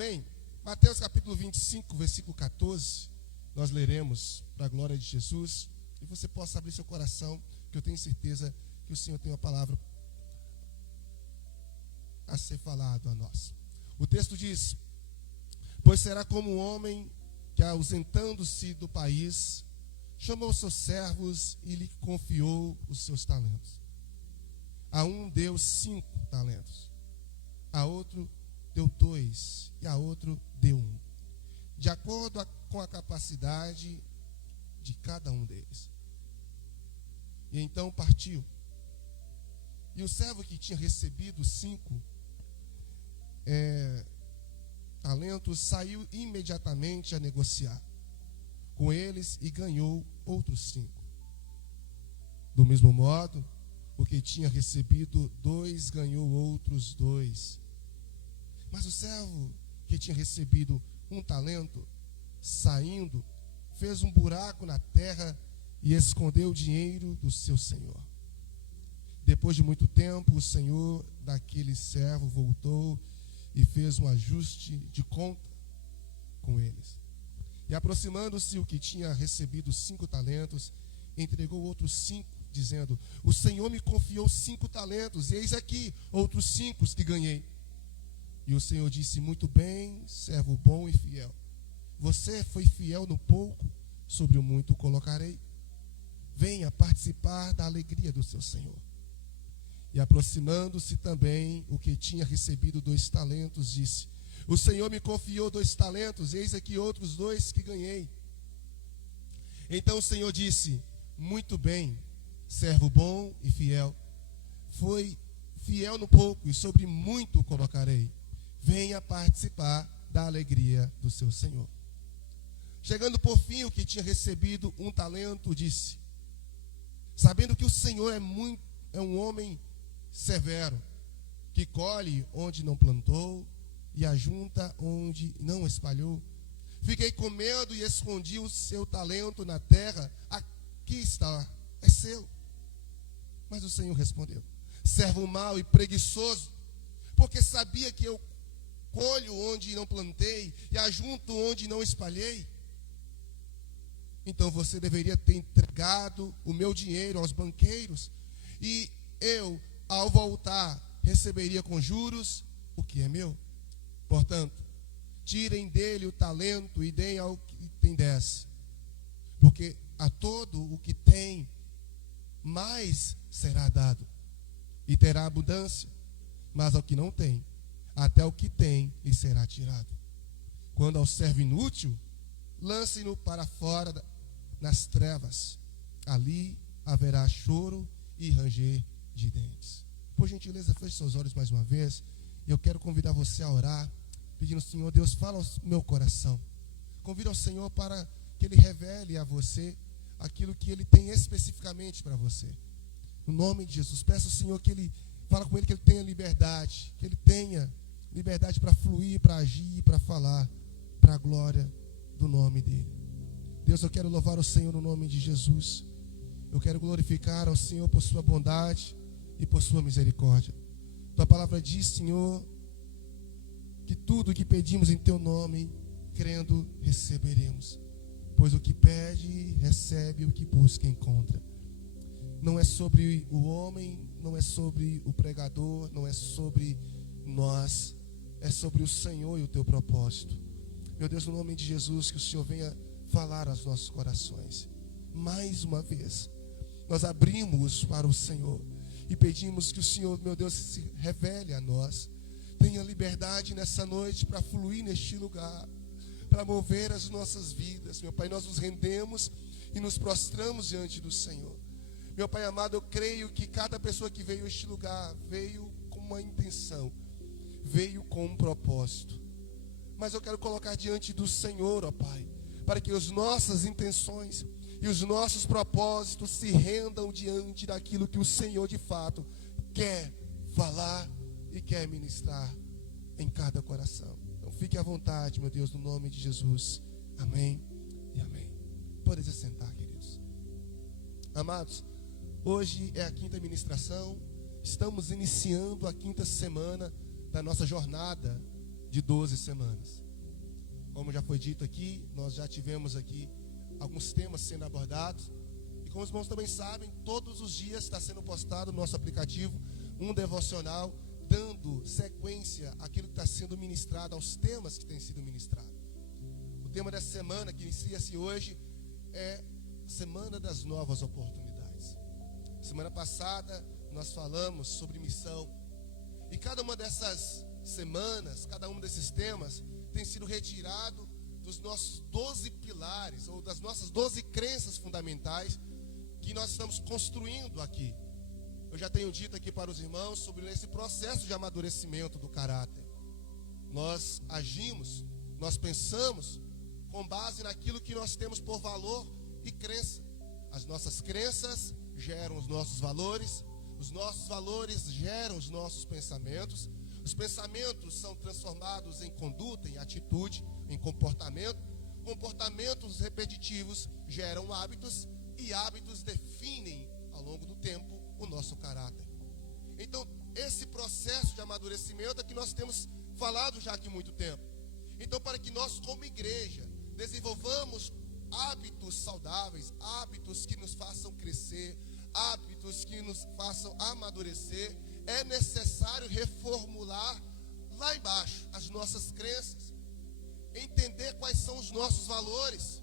Amém? Mateus capítulo 25, versículo 14, nós leremos para a glória de Jesus, e você possa abrir seu coração, que eu tenho certeza que o Senhor tem uma palavra a ser falado a nós. O texto diz: pois será como um homem que, ausentando-se do país, chamou seus servos e lhe confiou os seus talentos. A um deu 5 talentos, a outro deu 2, e a outro deu 1, de acordo com a capacidade de cada um deles. E então partiu. E o servo que tinha recebido 5 talentos saiu imediatamente a negociar com eles e ganhou outros 5. Do mesmo modo, o que tinha recebido 2 ganhou outros 2. Mas o servo que tinha recebido 1 talento, saindo, fez um buraco na terra e escondeu o dinheiro do seu senhor. Depois de muito tempo, o senhor daquele servo voltou e fez um ajuste de conta com eles. E aproximando-se o que tinha recebido 5 talentos, entregou outros 5, dizendo: o Senhor me confiou 5 talentos, e eis aqui outros 5 que ganhei. E o Senhor disse: muito bem, servo bom e fiel. Você foi fiel no pouco, sobre o muito o colocarei. Venha participar da alegria do seu Senhor. E aproximando-se também o que tinha recebido 2 talentos, disse: o Senhor me confiou 2 talentos, eis aqui outros 2 que ganhei. Então o Senhor disse: muito bem, servo bom e fiel. Foi fiel no pouco, e sobre muito o colocarei. Venha participar da alegria do seu Senhor. Chegando por fim o que tinha recebido 1 talento, disse: sabendo que o Senhor é um homem severo, que colhe onde não plantou e ajunta onde não espalhou, fiquei com medo e escondi o seu talento na terra. Aqui está, é seu. Mas o Senhor respondeu: servo mau e preguiçoso, porque sabia que eu colho onde não plantei e ajunto onde não espalhei. Então você deveria ter entregado o meu dinheiro aos banqueiros, e eu, ao voltar, receberia com juros o que é meu. Portanto, tirem dele o talento e deem ao que tem 10, porque a todo o que tem, mais será dado, e terá abundância. Mas ao que não tem, até o que tem lhe será tirado. Quando ao servo inútil, lance-no para fora nas trevas. Ali haverá choro e ranger de dentes. Por gentileza, feche seus olhos mais uma vez. Eu quero convidar você a orar, pedindo: Senhor Deus, fala ao meu coração. Convido ao Senhor para que Ele revele a você aquilo que Ele tem especificamente para você. No nome de Jesus, peço ao Senhor que Ele fala com Ele, que Ele tenha liberdade, que Ele tenha liberdade para fluir, para agir, para falar, para a glória do nome dEle. Deus, eu quero louvar o Senhor no nome de Jesus. Eu quero glorificar ao Senhor por sua bondade e por sua misericórdia. Tua palavra diz, Senhor, que tudo o que pedimos em teu nome, crendo, receberemos. Pois o que pede, recebe, o que busca, encontra. Não é sobre o homem, não é sobre o pregador, não é sobre nós, é sobre o Senhor e o teu propósito. Meu Deus, no nome de Jesus, que o Senhor venha falar aos nossos corações. Mais uma vez, nós abrimos para o Senhor e pedimos que o Senhor, meu Deus, se revele a nós. Tenha liberdade nessa noite para fluir neste lugar, para mover as nossas vidas. Meu Pai, nós nos rendemos e nos prostramos diante do Senhor. Meu Pai amado, eu creio que cada pessoa que veio a este lugar veio com uma intenção, veio com um propósito. Mas eu quero colocar diante do Senhor, ó Pai, para que as nossas intenções e os nossos propósitos se rendam diante daquilo que o Senhor de fato quer falar e quer ministrar em cada coração. Então fique à vontade, meu Deus, no nome de Jesus. Amém e amém. Pode se sentar, queridos. Amados, hoje é a 5ª ministração. Estamos iniciando a 5ª semana da nossa jornada de 12 semanas. Como já foi dito aqui, nós já tivemos aqui alguns temas sendo abordados. E como os irmãos também sabem, todos os dias está sendo postado no nosso aplicativo um devocional, dando sequência àquilo que está sendo ministrado, aos temas que têm sido ministrados. O tema dessa semana, que inicia-se hoje, é Semana das Novas Oportunidades. Semana passada, nós falamos sobre missão. E cada uma dessas semanas, cada um desses temas, tem sido retirado dos nossos 12 pilares, ou das nossas 12 crenças fundamentais, que nós estamos construindo aqui. Eu já tenho dito aqui para os irmãos sobre esse processo de amadurecimento do caráter. Nós agimos, nós pensamos com base naquilo que nós temos por valor e crença. As nossas crenças geram os nossos valores geram os nossos pensamentos. Os pensamentos são transformados em conduta, em atitude, em comportamento. Comportamentos repetitivos geram hábitos e hábitos definem ao longo do tempo o nosso caráter. Então, esse processo de amadurecimento é que nós temos falado já aqui há muito tempo. Então, para que nós, como igreja, desenvolvamos hábitos saudáveis, hábitos que nos façam crescer, hábitos que nos façam amadurecer, é necessário reformular lá embaixo as nossas crenças, entender quais são os nossos valores,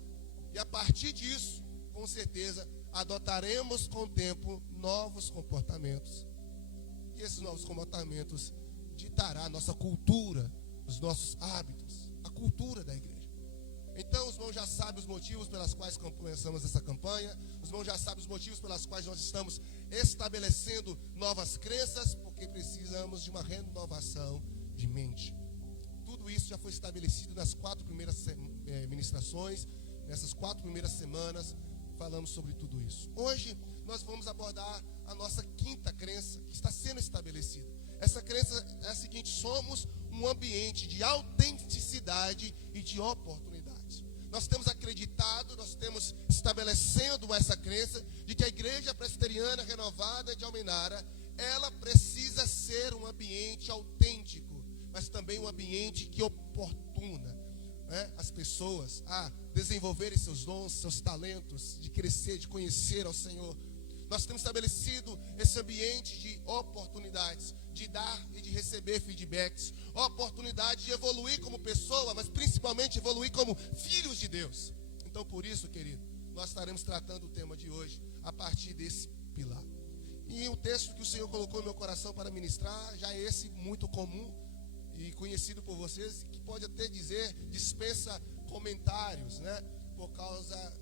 e a partir disso, com certeza, adotaremos com o tempo novos comportamentos. E esses novos comportamentos ditará a nossa cultura, os nossos hábitos, a cultura da igreja. Então, os irmãos já sabem os motivos pelas quais começamos essa campanha. Os irmãos já sabem os motivos pelas quais nós estamos estabelecendo novas crenças, porque precisamos de uma renovação de mente. Tudo isso já foi estabelecido nas 4 primeiras ministrações. Nessas 4 primeiras semanas, falamos sobre tudo isso. Hoje, nós vamos abordar a nossa 5ª crença, que está sendo estabelecida. Essa crença é a seguinte: somos um ambiente de autenticidade e de oportunidade. Nós temos acreditado, nós temos estabelecendo essa crença de que a Igreja Presbiteriana Renovada de Almenara, ela precisa ser um ambiente autêntico, mas também um ambiente que oportuna, né, as pessoas a desenvolverem seus dons, seus talentos, de crescer, de conhecer ao Senhor. Nós temos estabelecido esse ambiente de oportunidades, de dar e de receber feedbacks, oportunidade de evoluir como pessoa, mas principalmente evoluir como filhos de Deus. Então, por isso, querido, nós estaremos tratando o tema de hoje a partir desse pilar. E o texto que o Senhor colocou no meu coração para ministrar já é esse muito comum e conhecido por vocês, que pode até dizer dispensa comentários, né? Por causa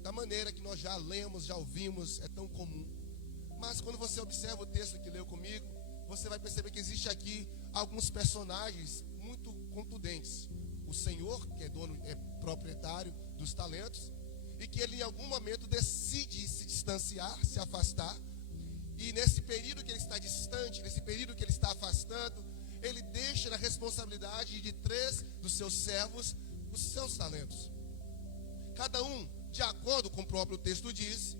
da maneira que nós já lemos, já ouvimos, é tão comum. Mas quando você observa o texto que leu comigo, você vai perceber que existe aqui alguns personagens muito contundentes. O Senhor, que é dono, é proprietário dos talentos, e que ele em algum momento decide se distanciar, se afastar. E nesse período que ele está distante, nesse período que ele está afastando, ele deixa na responsabilidade de 3 dos seus servos os seus talentos. Cada um, de acordo com o próprio texto diz,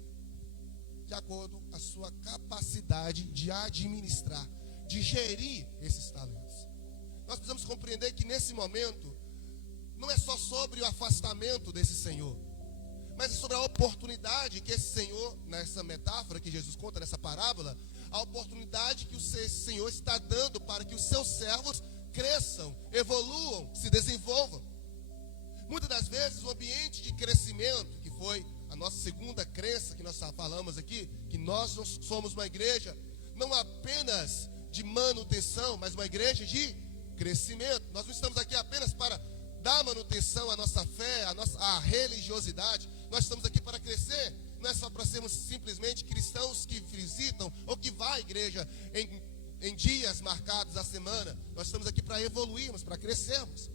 de acordo com a sua capacidade de administrar, de gerir esses talentos. Nós precisamos compreender que nesse momento, não é só sobre o afastamento desse Senhor, mas é sobre a oportunidade que esse Senhor, nessa metáfora que Jesus conta, nessa parábola, a oportunidade que o Senhor está dando para que os seus servos cresçam, evoluam, se desenvolvam. Muitas das vezes o ambiente de crescimento, que foi a nossa 2ª crença que nós falamos aqui, que nós somos uma igreja não apenas de manutenção, mas uma igreja de crescimento. Nós não estamos aqui apenas para dar manutenção à nossa fé, à religiosidade. Nós estamos aqui para crescer. Não é só para sermos simplesmente cristãos que visitam ou que vão à igreja em dias marcados da semana. Nós estamos aqui para evoluirmos, para crescermos.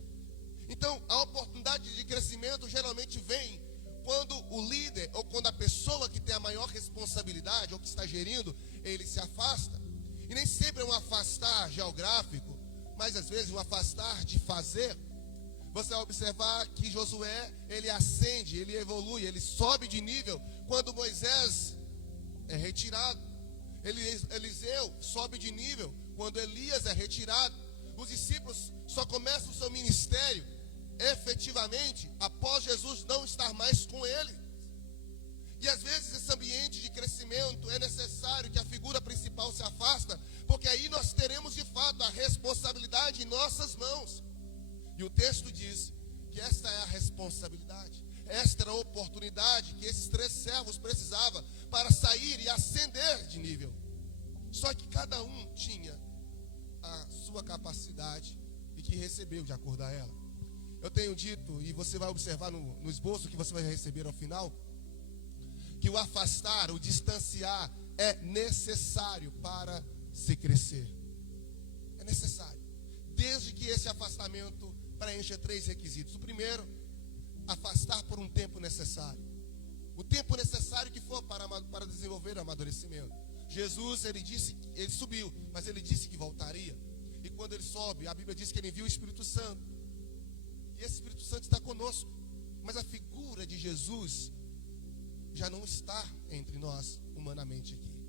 Então, a oportunidade de crescimento geralmente vem quando o líder ou quando a pessoa que tem a maior responsabilidade ou que está gerindo, ele se afasta. E nem sempre é um afastar geográfico, mas às vezes um afastar de fazer. Você vai observar que Josué, ele ascende, ele evolui, ele sobe de nível quando Moisés é retirado. Eliseu sobe de nível quando Elias é retirado. Os discípulos só começam o seu ministério efetivamente após Jesus não estar mais com ele. E às vezes esse ambiente de crescimento é necessário que a figura principal se afasta, porque aí nós teremos de fato a responsabilidade em nossas mãos. E o texto diz que esta é a responsabilidade, esta era a oportunidade que esses 3 servos precisavam para sair e ascender de nível. Só que cada um tinha a sua capacidade e que recebeu de acordo a ela. Eu tenho dito, e você vai observar no esboço que você vai receber ao final, que o afastar, o distanciar é necessário para se crescer. É necessário. Desde que esse afastamento preencha 3 requisitos. O primeiro, afastar por um tempo necessário. O tempo necessário que for para desenvolver o amadurecimento. Jesus, ele subiu, mas ele disse que voltaria. E quando ele sobe, a Bíblia diz que ele envia o Espírito Santo. E esse Espírito Santo está conosco. Mas a figura de Jesus já não está entre nós humanamente aqui.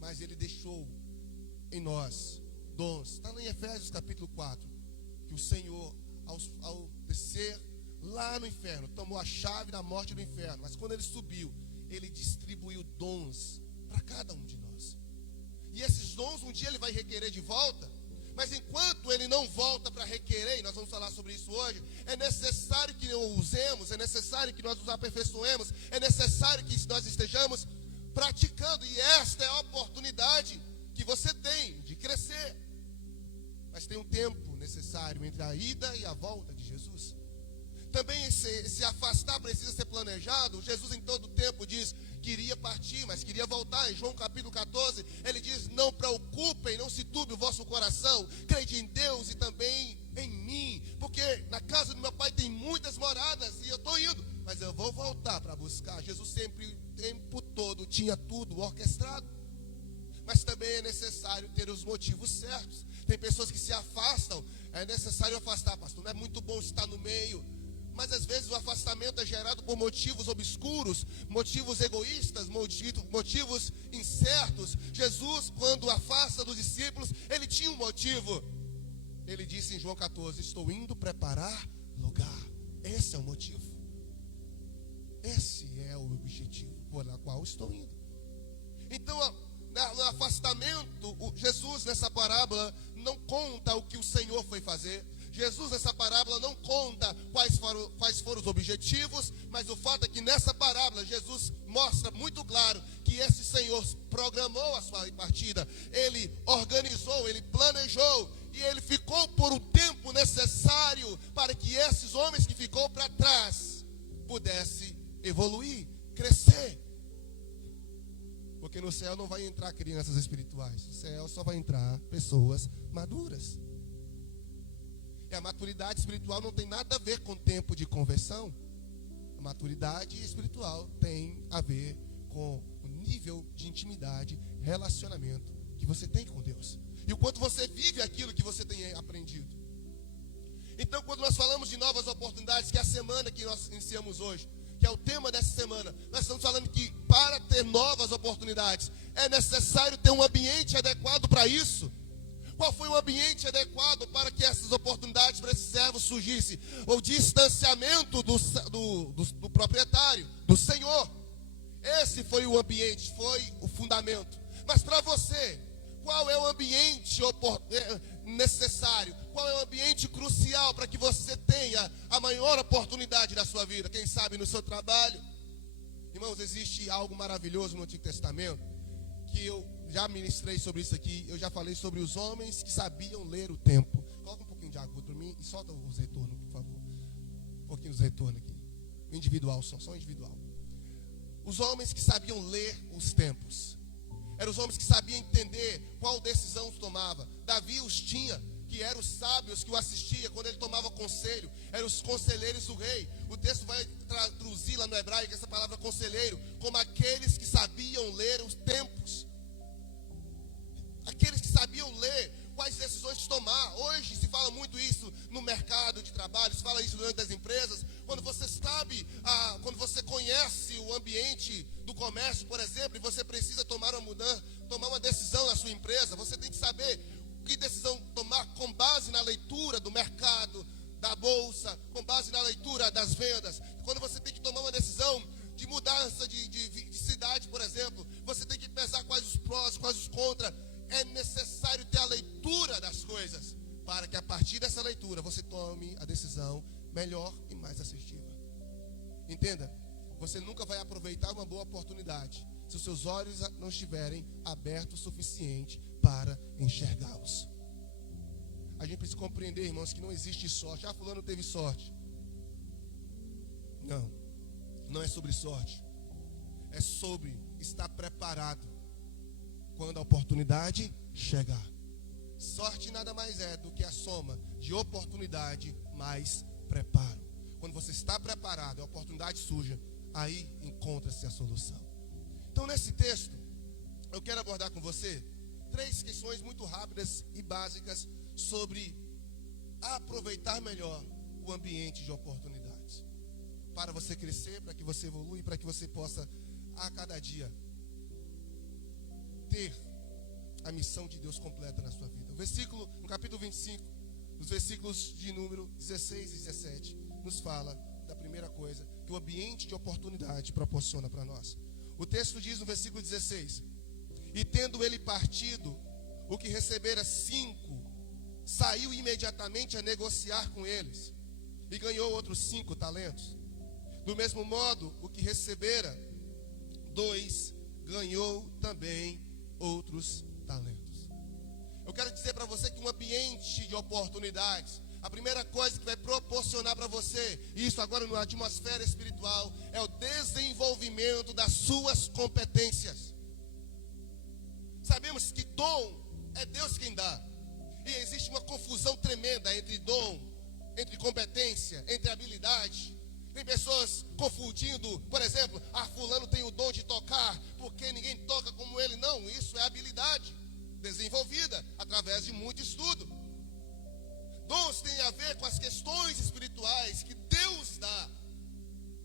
Mas ele deixou em nós dons. Está em Efésios capítulo 4. Que o Senhor, ao descer lá no inferno, tomou a chave da morte do inferno. Mas quando ele subiu, ele distribuiu dons para cada um de nós. E esses dons um dia ele vai requerer de volta. Mas enquanto ele não volta para requerer, e nós vamos falar sobre isso hoje, é necessário que o usemos, é necessário que nós os aperfeiçoemos, é necessário que nós estejamos praticando. E esta é a oportunidade que você tem de crescer. Mas tem um tempo necessário entre a ida e a volta de Jesus. Também esse afastar precisa ser planejado. Jesus em todo tempo diz que iria partir, mas queria voltar. Em João capítulo 14, ele diz: não preocupem, não se turbe o vosso coração, crede em Deus e também em mim, porque na casa do meu pai tem muitas moradas e eu estou indo, mas eu vou voltar para buscar. Jesus sempre, o tempo todo, tinha tudo orquestrado. Mas também é necessário ter os motivos certos. Tem pessoas que se afastam, é necessário afastar, pastor, não é muito bom estar no meio. Mas às vezes o afastamento é gerado por motivos obscuros, motivos egoístas, motivos incertos. Jesus, quando afasta dos discípulos, ele tinha um motivo. Ele disse em João 14: estou indo preparar lugar. Esse é o motivo. Esse é o objetivo por qual estou indo. Então, no afastamento, Jesus nessa parábola não conta o que o Senhor foi fazer. Jesus nessa parábola não conta quais foram os objetivos, mas o fato é que nessa parábola Jesus mostra muito claro que esse Senhor programou a sua partida. Ele organizou, ele planejou e ele ficou por um tempo necessário para que esses homens que ficou para trás pudessem evoluir, crescer. Porque no céu não vai entrar crianças espirituais, no céu só vai entrar pessoas maduras. E a maturidade espiritual não tem nada a ver com tempo de conversão. A maturidade espiritual tem a ver com o nível de intimidade, relacionamento que você tem com Deus. E o quanto você vive aquilo que você tem aprendido. Então, quando nós falamos de novas oportunidades, que é a semana que nós iniciamos hoje, que é o tema dessa semana, nós estamos falando que para ter novas oportunidades, é necessário ter um ambiente adequado para isso. Qual foi o ambiente adequado para que essas oportunidades para esses servos surgissem? O distanciamento do proprietário, do Senhor. Esse foi o ambiente, foi o fundamento. Mas para você, qual é o ambiente necessário? Qual é o ambiente crucial para que você tenha a maior oportunidade da sua vida? Quem sabe no seu trabalho? Irmãos, existe algo maravilhoso no Antigo Testamento, que eu já ministrei sobre isso aqui. Eu já falei sobre os homens que sabiam ler o tempo. Coloca um pouquinho de água para mim e solta os retornos, por favor. Um pouquinho dos retornos aqui. Individual, só individual. Os homens que sabiam ler os tempos. Eram os homens que sabiam entender qual decisão tomava. Davi os tinha, que eram os sábios que o assistiam quando ele tomava conselho. Eram os conselheiros do rei. O texto vai traduzir lá no hebraico essa palavra conselheiro como aqueles que sabiam ler os tempos. Aqueles que sabiam ler quais decisões tomar. Hoje se fala muito isso no mercado de trabalho, se fala isso dentro das empresas. Quando você sabe, quando você conhece o ambiente do comércio, por exemplo, e você precisa tomar uma decisão na sua empresa, você tem que saber Que decisão tomar com base na leitura do mercado, da bolsa, com base na leitura das vendas. Quando você tem que tomar uma decisão de mudança de cidade, por exemplo, você tem que pensar quais os prós, quais os contras. É necessário ter a leitura das coisas, para que a partir dessa leitura você tome a decisão melhor e mais assertiva. Entenda, você nunca vai aproveitar uma boa oportunidade se os seus olhos não estiverem abertos o suficiente para enxergá-los. A gente precisa compreender, irmãos, que não existe sorte. Ah, fulano teve sorte. Não é sobre sorte. É sobre estar preparado quando a oportunidade chegar. Sorte nada mais é do que a soma de oportunidade mais preparo. Quando você está preparado, a oportunidade surge, aí encontra-se a solução. Então, nesse texto, eu quero abordar com você 3 questões muito rápidas e básicas sobre aproveitar melhor o ambiente de oportunidades. Para você crescer, para que você evolua e para que você possa, a cada dia, ter a missão de Deus completa na sua vida. No capítulo 25, os versículos de número 16 e 17, nos fala da primeira coisa que o ambiente de oportunidade proporciona para nós. O texto diz no versículo 16: e tendo ele partido, o que recebera 5, saiu imediatamente a negociar com eles, e ganhou outros 5 talentos. Do mesmo modo, o que recebera 2, ganhou também outros talentos. Eu quero dizer para você que um ambiente de oportunidades, a primeira coisa que vai proporcionar para você, e isso agora na atmosfera espiritual, é o desenvolvimento das suas competências. Sabemos que dom é Deus quem dá. E existe uma confusão tremenda entre dom, entre competência, entre habilidade. Tem pessoas confundindo, por exemplo, fulano tem o dom de tocar, porque ninguém toca como ele. Não, isso é habilidade desenvolvida através de muito estudo. Dons têm a ver com as questões espirituais que Deus dá,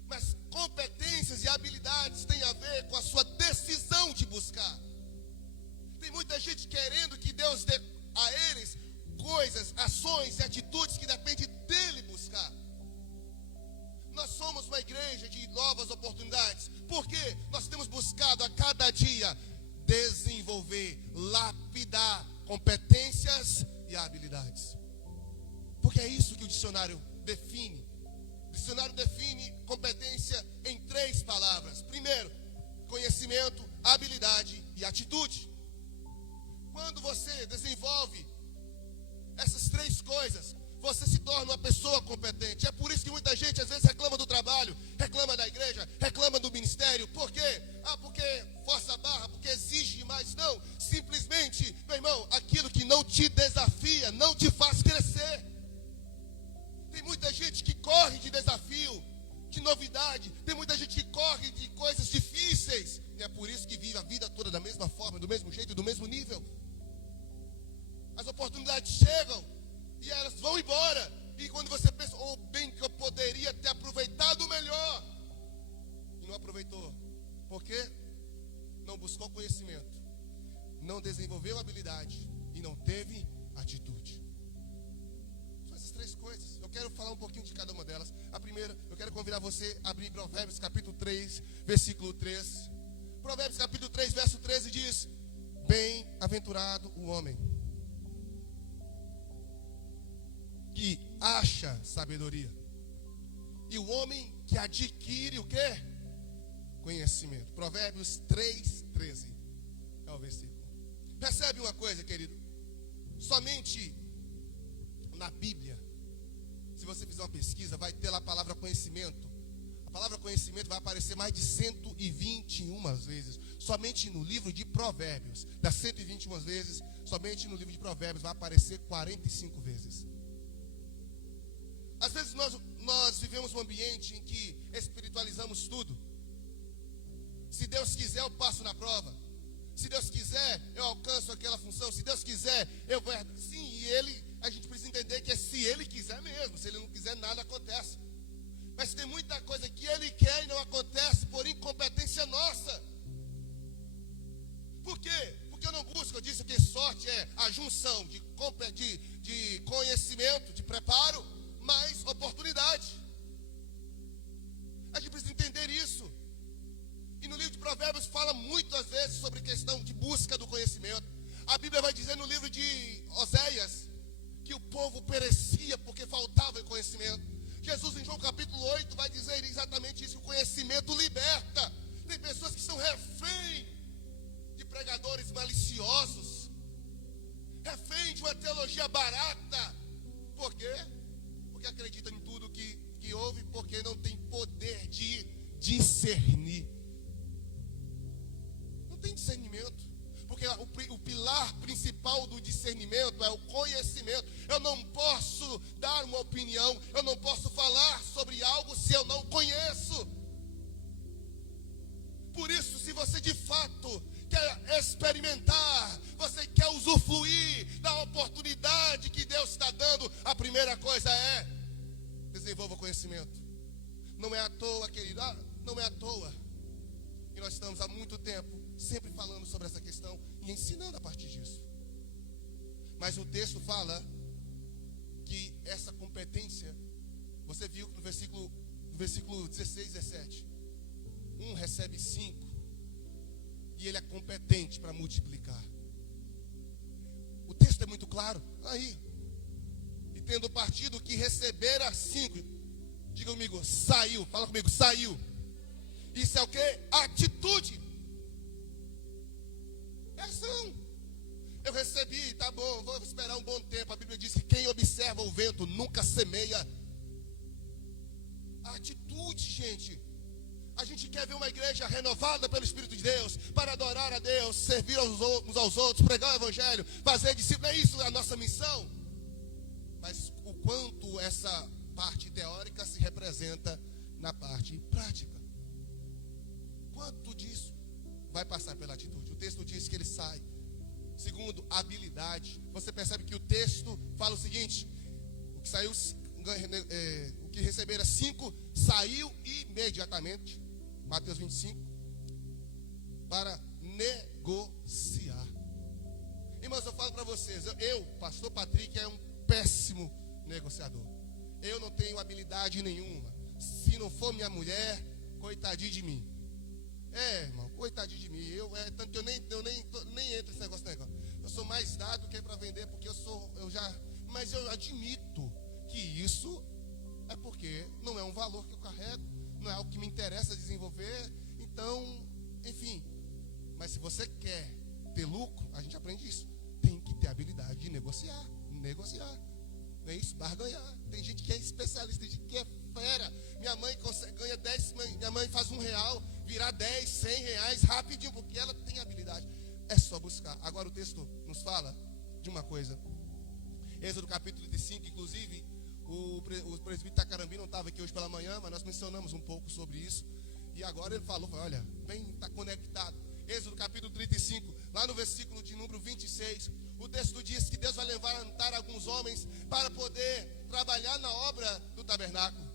mas competências e habilidades têm a ver com a sua decisão de buscar. Tem muita gente querendo que Deus dê a eles coisas, ações e atitudes que dependem dele buscar. Nós somos uma igreja de novas oportunidades, porque nós temos buscado a cada dia desenvolver, lapidar competências e habilidades. Porque é isso que o dicionário define. O dicionário define competência em 3 palavras. Primeiro, conhecimento, habilidade e atitude. Quando você desenvolve essas 3 coisas, você se torna uma pessoa competente. É por isso que muita gente às vezes reclama do trabalho, reclama da igreja, reclama do ministério. Por quê? Porque força a barra, porque exige demais. Não, simplesmente, meu irmão, aquilo que não te desafia, não te faz crescer. Tem muita gente que corre de desafio, de novidade. Tem muita gente que corre de coisas difíceis. E é por isso que vive a vida toda da mesma forma, do mesmo jeito, do mesmo nível. As oportunidades chegam e elas vão embora. E quando você pensa, bem que eu poderia ter aproveitado melhor, e não aproveitou. Por quê? Não buscou conhecimento, não desenvolveu habilidade e não teve atitude. São essas 3 coisas. Eu quero falar um pouquinho de cada uma delas. A primeira, eu quero convidar você a abrir Provérbios capítulo 3, versículo 3. Provérbios capítulo 3, verso 13 diz: bem-aventurado o homem que acha sabedoria, e o homem que adquire o quê? Conhecimento. Provérbios 3, 13 é o versículo. Percebe uma coisa, querido? Somente na Bíblia, se você fizer uma pesquisa, vai ter lá a palavra conhecimento. A palavra conhecimento vai aparecer mais de 121 vezes. Somente no livro de Provérbios, das 121 vezes, somente no livro de Provérbios vai aparecer 45 vezes. Às vezes nós vivemos um ambiente em que espiritualizamos tudo. Se Deus quiser, eu passo na prova. Se Deus quiser, eu alcanço aquela função. Se Deus quiser, eu vou... Sim, e a gente precisa entender que é se Ele quiser mesmo. Se Ele não quiser, nada acontece. Mas tem muita coisa que Ele quer e não acontece por incompetência nossa. Por quê? Porque eu não busco, eu disse que sorte é a junção de conhecimento, de preparo, mais oportunidade. A gente precisa entender isso. E no livro de Provérbios fala muitas vezes sobre questão de busca do conhecimento. A Bíblia vai dizer no livro de Oséias que o povo perecia porque faltava conhecimento. Jesus em João capítulo 8 vai dizer exatamente isso, que o conhecimento liberta. Tem pessoas que são refém de pregadores maliciosos, refém de uma teologia barata. Por quê? Porque acreditam em tudo que ouve, porque não tem poder de discernir. Não tem discernimento. Porque o pilar principal do discernimento é o conhecimento. Eu não posso dar uma opinião, eu não posso falar sobre algo se eu não conheço. Por isso, se você de fato quer experimentar, você quer usufruir da oportunidade que Deus está dando, a primeira coisa é: desenvolva conhecimento. Não é à toa, querido, não é à toa. E nós estamos há muito tempo sempre falando sobre essa questão e ensinando a partir disso. Mas o texto fala que essa competência, você viu no versículo 16, 17, um recebe 5 e ele é competente para multiplicar. O texto é muito claro aí. E tendo partido que recebera 5, diga comigo, saiu. Fala comigo, saiu. Isso é o que? Atitude. É ação. Eu recebi, tá bom, vou esperar um bom tempo. A Bíblia diz que quem observa o vento nunca semeia. A atitude, gente. A gente quer ver uma igreja renovada pelo Espírito de Deus, para adorar a Deus, servir uns aos outros, pregar o Evangelho, fazer discípulos. É isso a nossa missão. Mas o quanto essa parte teórica se representa na parte prática. Quanto disso vai passar pela atitude? O texto diz que ele sai. Segundo, habilidade. Você percebe que o texto fala o seguinte: o que saiu, o que recebera 5 saiu imediatamente, Mateus 25, para negociar. Irmãos, eu falo para vocês, eu, pastor Patrick, é um péssimo negociador. Eu não tenho habilidade nenhuma. Se não for minha mulher, coitadinho de mim. Irmão, coitadinho de mim. Tanto que eu nem entro nesse negócio. Eu sou mais dado que para vender, porque mas eu admito que isso é porque não é um valor que eu carrego, não é algo que me interessa desenvolver. Então, enfim. Mas se você quer ter lucro, a gente aprende isso. Tem que ter habilidade de negociar. Não é isso? Barganhar. Tem gente que é especialista, tem gente que é fera. Minha mãe ganha 10, minha mãe faz R$1, virar 10, 100 reais rapidinho, porque ela tem habilidade. É só buscar. Agora o texto nos fala de uma coisa. Êxodo capítulo 35, inclusive, o presbítero Itacarambi não estava aqui hoje pela manhã, mas nós mencionamos um pouco sobre isso. E agora ele falou, olha, vem, está conectado. Êxodo capítulo 35, lá no versículo de número 26, o texto diz que Deus vai levantar alguns homens para poder trabalhar na obra do tabernáculo.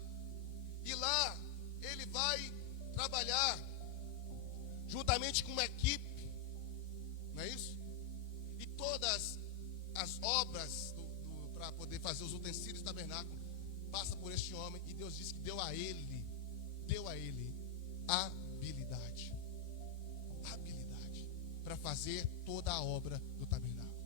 E lá ele vai trabalhar juntamente com uma equipe, não é isso? E todas as obras para poder fazer os utensílios do tabernáculo passa por este homem. E Deus disse que deu a ele habilidade para fazer toda a obra do tabernáculo.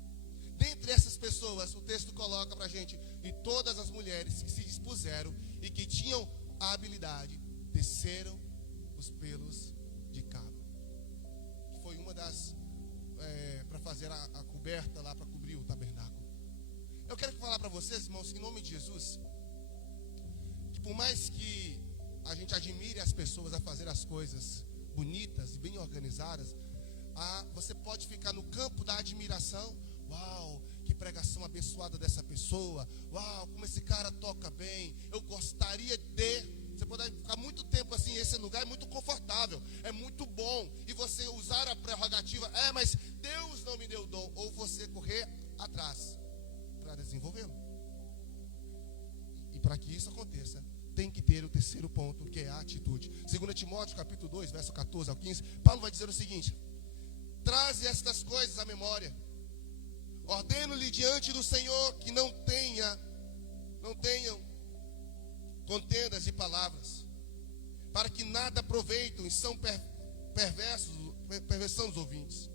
Dentre essas pessoas, o texto coloca para a gente: e todas as mulheres que se dispuseram e que tinham a habilidade teceram os pelos de cabra. Foi uma das para fazer a coberta lá, para cobrir o tabernáculo. Eu quero falar para vocês, irmãos, em nome de Jesus, que por mais que a gente admire as pessoas a fazer as coisas bonitas e bem organizadas, você pode ficar no campo da admiração. Uau, que pregação abençoada dessa pessoa. Uau, como esse cara toca bem. Eu gostaria de... Você pode ficar muito tempo assim. Esse lugar é muito confortável, é muito bom. E você usar a prerrogativa: mas Deus não me deu dom. Ou você correr atrás para desenvolvê-lo. E para que isso aconteça, tem que ter o terceiro ponto, que é a atitude. 2 Timóteo capítulo 2, verso 14 ao 15, Paulo vai dizer o seguinte: traze estas coisas à memória, Ordeno-lhe diante do Senhor que não tenham contendas de palavras, para que nada aproveitem e são perversão dos ouvintes.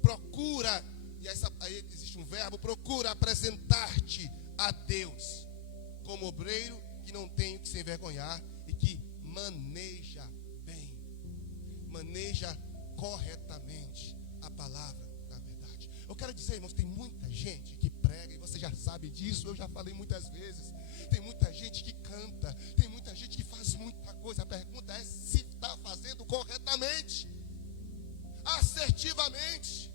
Procura, e aí existe um verbo, procura apresentar-te a Deus como obreiro que não tem o que se envergonhar e que maneja bem, maneja corretamente a palavra da verdade. Eu quero dizer, irmãos, tem muita gente que prega, e você já sabe disso, eu já falei muitas vezes. Tem muita gente que canta, tem muita gente que faz muita coisa. A pergunta é se está fazendo corretamente, assertivamente,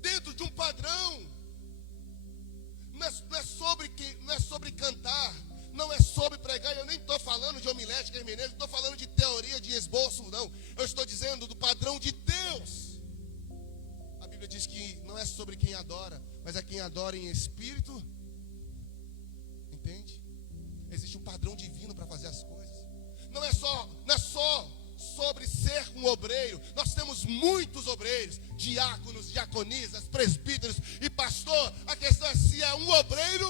dentro de um padrão. Não é sobre cantar, não é sobre pregar. Eu nem estou falando de homilética, hermenêutica, não estou falando de teoria, de esboço, não. Eu estou dizendo do padrão de Deus. A Bíblia diz que não é sobre quem adora, mas é quem adora em espírito. Entende? Existe um padrão divino para fazer as coisas. Não é só sobre ser um obreiro. Nós temos muitos obreiros, diáconos, diaconisas, presbíteros e pastor. A questão é se é um obreiro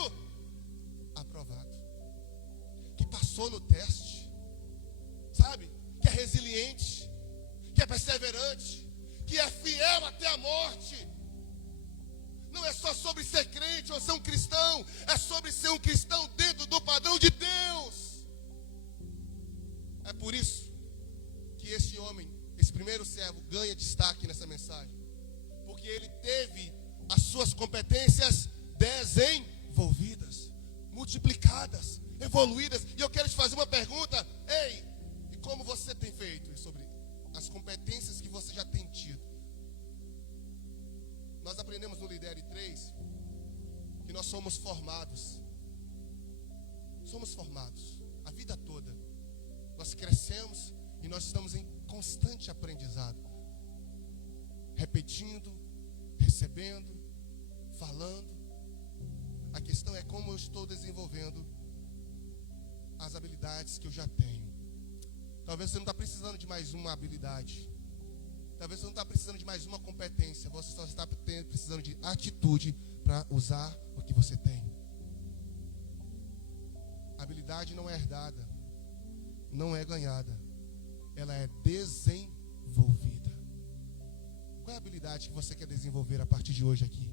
aprovado, que passou no teste, sabe? Que é resiliente, que é perseverante, que é fiel até a morte. Não é só sobre ser crente ou ser um cristão, é sobre ser um cristão dentro do padrão de Deus. É por isso que esse homem, esse primeiro servo, ganha destaque nessa mensagem, porque ele teve as suas competências desenvolvidas, multiplicadas, evoluídas. E eu quero te fazer uma pergunta: ei, e como você tem feito sobre as competências que você já tem tido? Nós aprendemos no Lidere 3 que nós somos formados a vida toda. Nós crescemos e nós estamos em constante aprendizado, repetindo, recebendo, falando. A questão é como eu estou desenvolvendo as habilidades que eu já tenho. Talvez você não está precisando de mais uma habilidade, talvez você não está precisando de mais uma competência, você só está precisando de atitude para usar o que você tem. A habilidade não é herdada, não é ganhada, ela é desenvolvida. Qual é a habilidade que você quer desenvolver a partir de hoje aqui?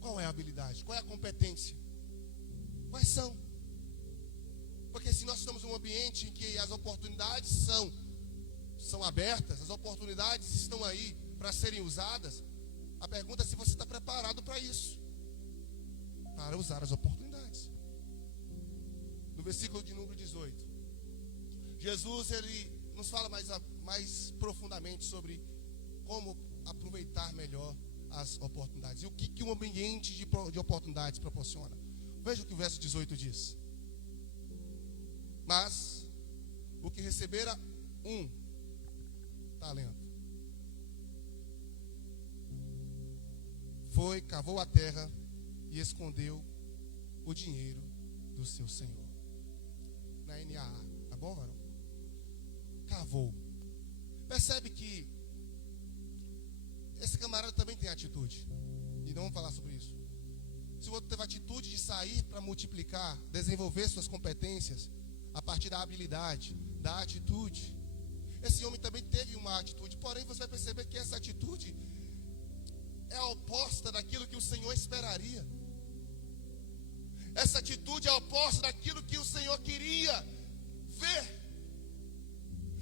Qual é a habilidade? Qual é a competência? Quais são? Porque se nós estamos em um ambiente em que as oportunidades são abertas, as oportunidades estão aí para serem usadas, a pergunta é se você está preparado para isso, para usar as oportunidades. No versículo de número 18, Jesus ele nos fala mais profundamente sobre como aproveitar melhor as oportunidades e o que um ambiente de oportunidades proporciona. Veja o que o verso 18 diz: mas o que recebera um talento foi, cavou a terra e escondeu o dinheiro do seu senhor. Na NAA, tá bom, varão? Cavou. Percebe que esse camarada também tem atitude, e não vamos falar sobre isso. Se você teve atitude de sair para multiplicar, desenvolver suas competências a partir da habilidade, da atitude, esse homem também teve uma atitude. Porém você vai perceber que essa atitude é a oposta daquilo que o Senhor esperaria. Essa atitude é a oposta daquilo que o Senhor queria ver.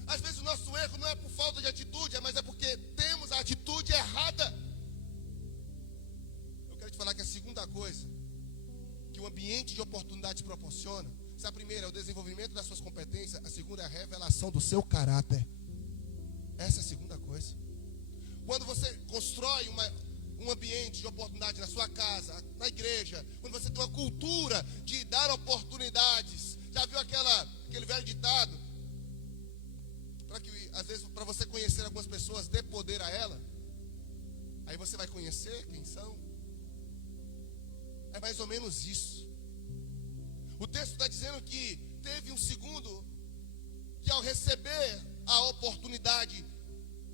Às vezes o nosso erro não é por falta de atitude, mas é porque temos a atitude errada. Eu quero te falar que a segunda coisa que o ambiente de oportunidade proporciona, se a primeira é o desenvolvimento das suas competências, a segunda é a revelação do seu caráter. Essa é a segunda coisa. Quando você constrói um ambiente de oportunidade na sua casa, na igreja, quando você tem uma cultura de dar oportunidades, já viu aquele velho ditado? Às vezes, para você conhecer algumas pessoas, dê poder a ela. Aí você vai conhecer quem são. É mais ou menos isso. O texto está dizendo que teve um segundo que, ao receber a oportunidade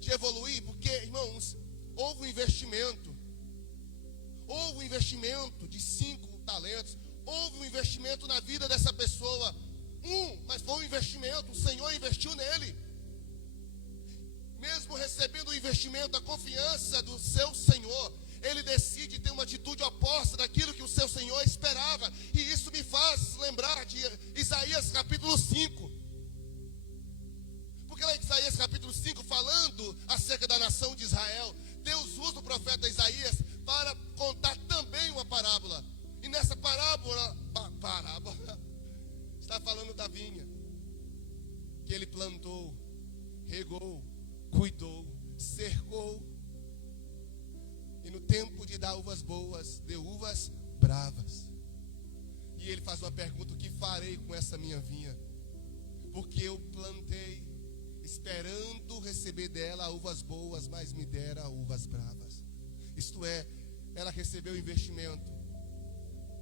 de evoluir, porque, irmãos, houve um investimento, Houve um investimento de 5 talentos. Houve um investimento na vida dessa pessoa. Mas foi um investimento. O Senhor investiu nele. Mesmo recebendo o investimento, a confiança do seu Senhor, ele decide ter uma atitude oposta daquilo que o seu Senhor esperava. E isso me faz lembrar de Isaías capítulo 5. Porque lá em Isaías capítulo 5, falando acerca da nação de Israel, Deus usa o profeta Isaías para contar também uma parábola. E nessa parábola está falando da vinha, que ele plantou, regou, cuidou, cercou. E no tempo de dar uvas boas, deu uvas bravas. E ele faz uma pergunta: o que farei com essa minha vinha? Porque eu plantei, esperando receber dela uvas boas, mas me dera uvas bravas. Isto é, ela recebeu o investimento,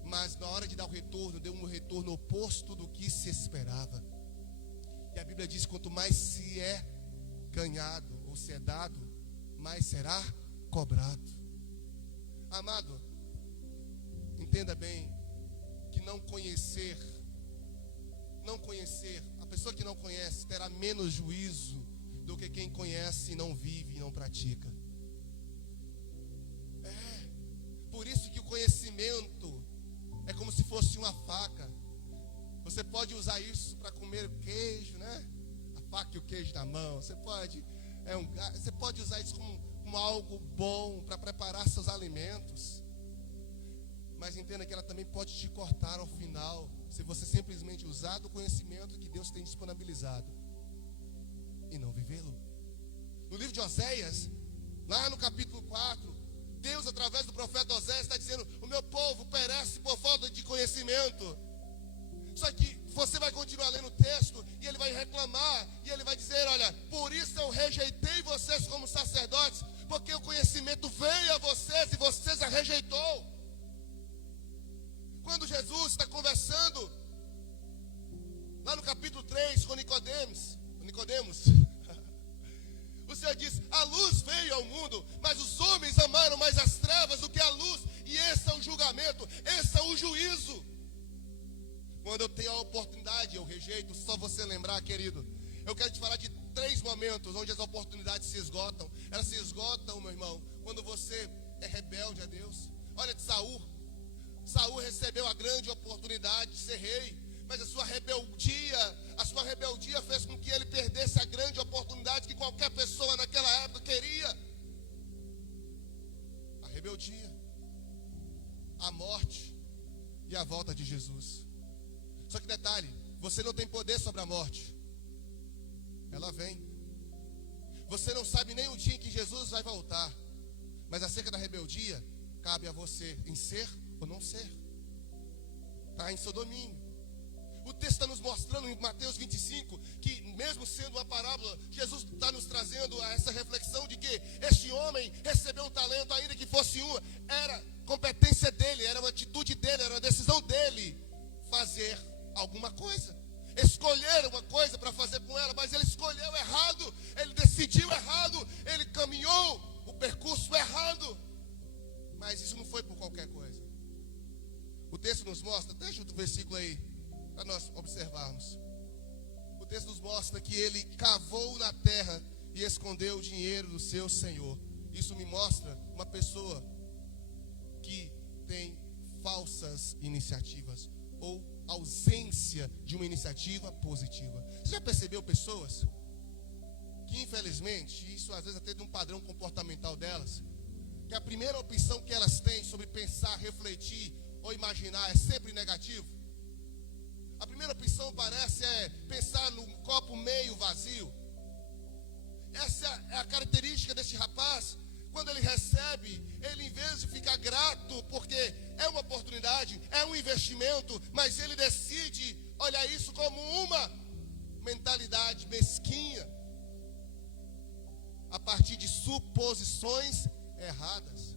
mas na hora de dar o retorno, deu um retorno oposto do que se esperava. E a Bíblia diz: quanto mais se é ganhado ou se é dado, mais será cobrado. Amado, entenda bem que não conhecer, a pessoa que não conhece terá menos juízo do que quem conhece e não vive e não pratica. Por isso que o conhecimento é como se fosse uma faca. Você pode usar isso para comer queijo, né? A faca e o queijo na mão. Você pode usar isso como algo bom para preparar seus alimentos. Mas entenda que ela também pode te cortar ao final, se você simplesmente usar do conhecimento que Deus tem disponibilizado e não vivê-lo. No livro de Oséias, lá no capítulo 4, Deus, através do profeta Oséias, está dizendo: o meu povo perece por falta de conhecimento. Só que você vai continuar lendo o texto e ele vai reclamar, e ele vai dizer: olha, por isso eu rejeitei vocês como sacerdotes, porque o conhecimento veio a vocês e vocês a rejeitou. Quando Jesus está conversando lá no capítulo 3 com Nicodemos, o Senhor diz: a luz veio ao mundo, mas os homens amaram mais as trevas do que a luz, e esse é o julgamento, esse é o juízo. Quando eu tenho a oportunidade, eu rejeito. Só você lembrar, querido, eu quero te falar de 3 momentos onde as oportunidades se esgotam. Elas se esgotam, meu irmão, quando você é rebelde a Deus. Olha de Saul. Saul recebeu a grande oportunidade de ser rei, mas a sua rebeldia fez com que ele perdesse a grande oportunidade que qualquer pessoa naquela época queria. A rebeldia, a morte e a volta de Jesus. Só que detalhe, você não tem poder sobre a morte. Ela vem. Você não sabe nem o dia em que Jesus vai voltar. Mas acerca da rebeldia, cabe a você em ser ou não ser. Está em seu domínio. O texto está nos mostrando em Mateus 25 que, mesmo sendo uma parábola, Jesus está nos trazendo a essa reflexão de que este homem recebeu um talento, ainda que fosse uma. Era competência dele, era uma atitude dele, era uma decisão dele fazer alguma coisa, escolher uma coisa para fazer com ela, mas ele escolheu errado, ele decidiu errado, ele caminhou o percurso errado. Mas isso não foi por qualquer coisa. O texto nos mostra, deixa outro versículo aí para nós observarmos. O texto nos mostra que ele cavou na terra e escondeu o dinheiro do seu senhor. Isso me mostra uma pessoa que tem falsas iniciativas ou ausência de uma iniciativa positiva. Você já percebeu pessoas que, infelizmente, isso às vezes até de um padrão comportamental delas, que a primeira opção que elas têm sobre pensar, refletir ou imaginar é sempre negativo? A primeira opção parece pensar no copo meio vazio. Essa é a característica desse rapaz. Quando ele recebe, ele, em vez de ficar grato, porque é uma oportunidade, é um investimento, mas ele decide olhar isso como uma mentalidade mesquinha, a partir de suposições erradas.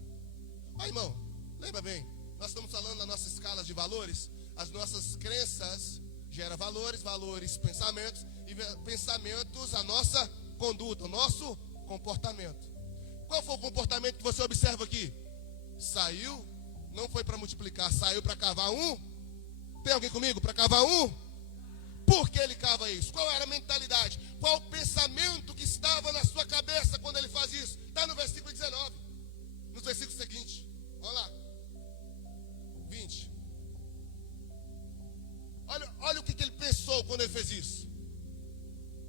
Ó, irmão, lembra bem, nós estamos falando da nossa escala de valores. As nossas crenças geram valores, valores, pensamentos, e pensamentos, a nossa conduta, o nosso comportamento. Qual foi o comportamento que você observa aqui? Saiu Não foi para multiplicar, saiu para cavar um. Tem alguém comigo? Para cavar um? Por que ele cava isso? Qual era a mentalidade? Qual o pensamento que estava na sua cabeça quando ele faz isso? Está no versículo 19. Nos versículos seguintes. Olha lá. 20. Olha o que ele pensou quando ele fez isso.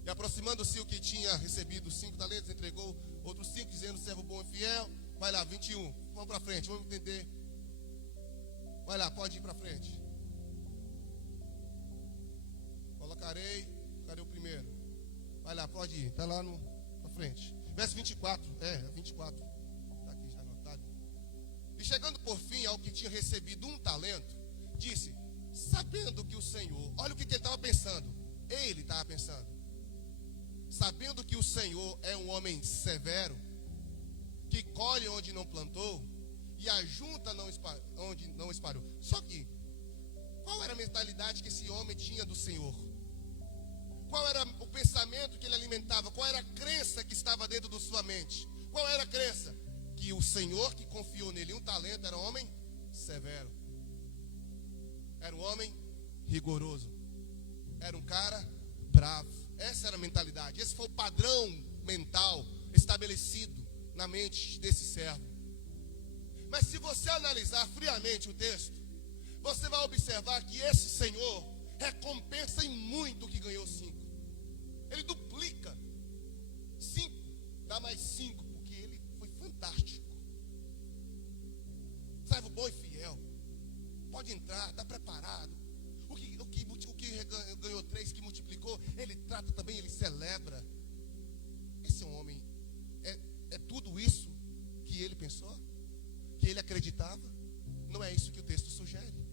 E aproximando-se o que tinha recebido 5 talentos, entregou outros 5, dizendo: servo bom e fiel. Vai lá, 21. Vamos para frente, vamos entender. Vai lá, pode ir para frente. Colocarei. Cadê o primeiro? Vai lá, pode ir. Está lá para frente. Verso 24. 24. Está aqui já anotado. E chegando por fim ao que tinha recebido 1 talento, disse: sabendo que o Senhor, olha o que ele estava pensando. Ele estava pensando. Sabendo que o Senhor é um homem severo, que colhe onde não plantou e ajunta onde não espalhou. Só que, qual era a mentalidade que esse homem tinha do Senhor? Qual era o pensamento que ele alimentava? Qual era a crença que estava dentro da sua mente? Qual era a crença? Que o Senhor que confiou nele 1 talento era um homem severo. Era um homem rigoroso. Era um cara bravo. Essa era a mentalidade. Esse foi o padrão mental estabelecido na mente desse servo. Mas se você analisar friamente o texto, você vai observar que esse Senhor recompensa em muito o que ganhou 5. Ele duplica 5, dá mais 5, porque ele foi fantástico. Servo bom e fiel. Pode entrar, está preparado. O que ganhou 3, que multiplicou, ele trata também, ele celebra. Esse é um homem. É tudo isso que ele pensou? Que ele acreditava? Não é isso que o texto sugere.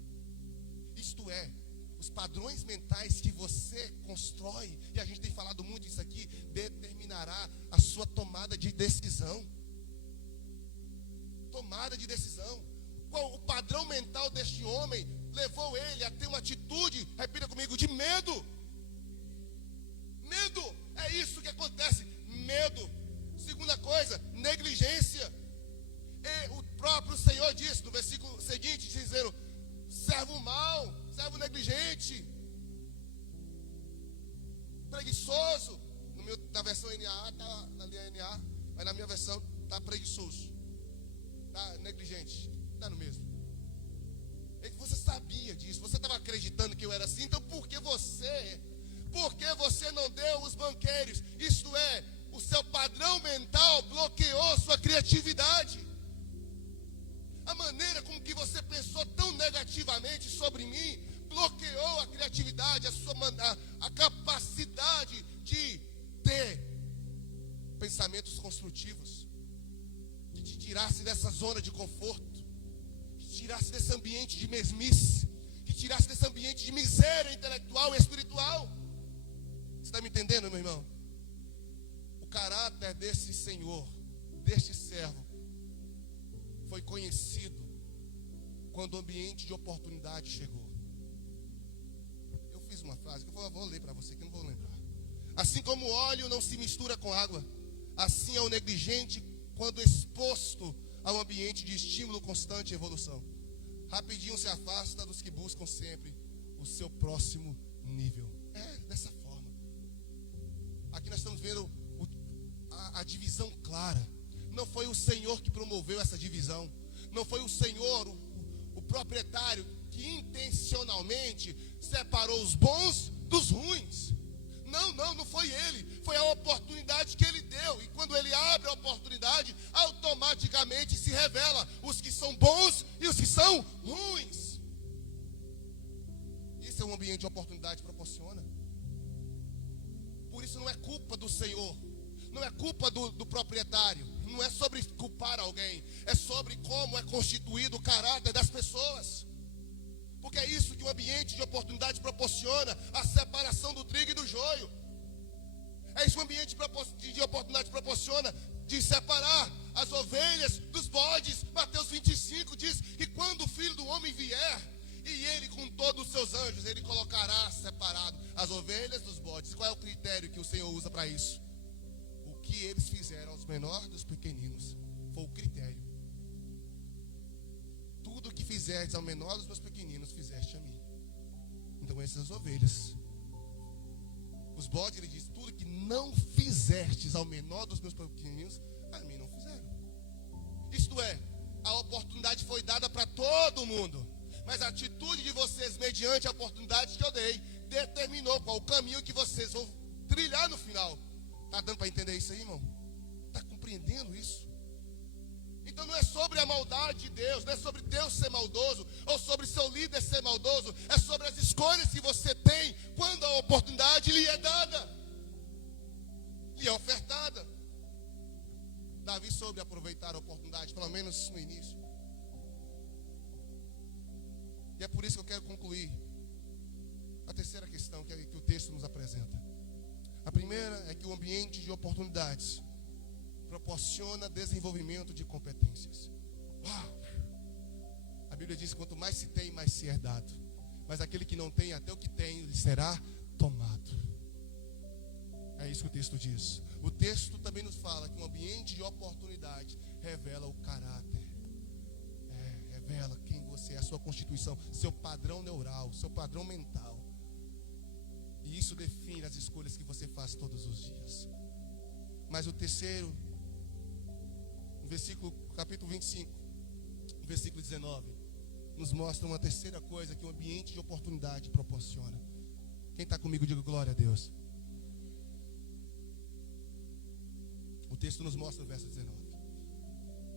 Isto é, os padrões mentais que você constrói, e a gente tem falado muito isso aqui, determinará a sua tomada de decisão. Tomada de decisão. Qual o padrão mental deste homem levou ele a ter uma atitude, repita comigo, de medo. Medo, é isso que acontece. Medo. Segunda coisa, negligência. E o próprio Senhor disse no versículo seguinte, dizendo: servo mau, servo negligente, preguiçoso. Na versão NA, está na linha NA, mas na minha versão está preguiçoso, está negligente, está no mesmo. Você sabia disso, você estava acreditando que eu era assim, então por que você não deu os banqueiros? Isto é, o seu padrão mental bloqueou sua criatividade. A maneira como que você pensou tão negativamente sobre mim bloqueou a criatividade, a capacidade de ter pensamentos construtivos, que te tirasse dessa zona de conforto, que te tirasse desse ambiente de mesmice, que te tirasse desse ambiente de miséria intelectual e espiritual. Você está me entendendo, meu irmão? O caráter desse Senhor, deste servo, foi conhecido quando o ambiente de oportunidade chegou. Eu fiz uma frase que eu vou ler para você, que eu não vou lembrar. Assim como o óleo não se mistura com água, assim é o negligente quando exposto a um ambiente de estímulo constante e evolução. Rapidinho se afasta dos que buscam sempre o seu próximo nível. É dessa forma. Aqui nós estamos vendo a divisão clara. Não foi o Senhor que promoveu essa divisão. Não foi o Senhor, o proprietário, que intencionalmente separou os bons dos ruins. Não foi ele. Foi a oportunidade que ele deu. E quando ele abre a oportunidade, automaticamente se revela os que são bons e os que são ruins. Isso é um ambiente de oportunidade que proporciona. Por isso não é culpa do Senhor. Não é culpa do proprietário. Não é sobre culpar alguém. É sobre como é constituído o caráter das pessoas. Porque é isso que o ambiente de oportunidade proporciona. A separação do trigo e do joio. É isso que o ambiente de oportunidade proporciona. De separar as ovelhas dos bodes. Mateus 25 diz que quando o Filho do Homem vier, e ele com todos os seus anjos, ele colocará separado as ovelhas dos bodes. Qual é o critério que o Senhor usa para isso? O que eles fizeram aos menores dos pequeninos foi o critério. tudo o que fizeste ao menor dos meus pequeninos, fizeste a mim. Então essas ovelhas. Os bodes, ele diz, tudo que não fizestes ao menor dos meus pequeninos, a mim não fizeram. Isto é, a oportunidade foi dada para todo mundo. Mas a atitude de vocês, mediante a oportunidade que eu dei, determinou qual o caminho que vocês vão trilhar no final. Está dando para entender isso aí, irmão? Está compreendendo isso? Então não é sobre a maldade de Deus, não é sobre Deus ser maldoso, ou sobre seu líder ser maldoso. É sobre as escolhas que você tem quando a oportunidade lhe é dada, lhe é ofertada. Davi soube aproveitar a oportunidade, pelo menos no início. E é por isso que eu quero concluir a terceira questão que o texto nos apresenta. A primeira é que o ambiente de oportunidades proporciona desenvolvimento de competências. Uau! A Bíblia diz que quanto mais se tem, mais se é dado. Mas aquele que não tem, até o que tem, lhe será tomado. É isso que o texto diz. O texto também nos fala que um ambiente de oportunidade revela o caráter. Revela quem você é, a sua constituição, seu padrão neural, seu padrão mental. E isso define as escolhas que você faz todos os dias. Mas o terceiro, capítulo 25, versículo 19, nos mostra uma terceira coisa que o ambiente de oportunidade proporciona. Quem está comigo, diga glória a Deus. O texto nos mostra no verso 19.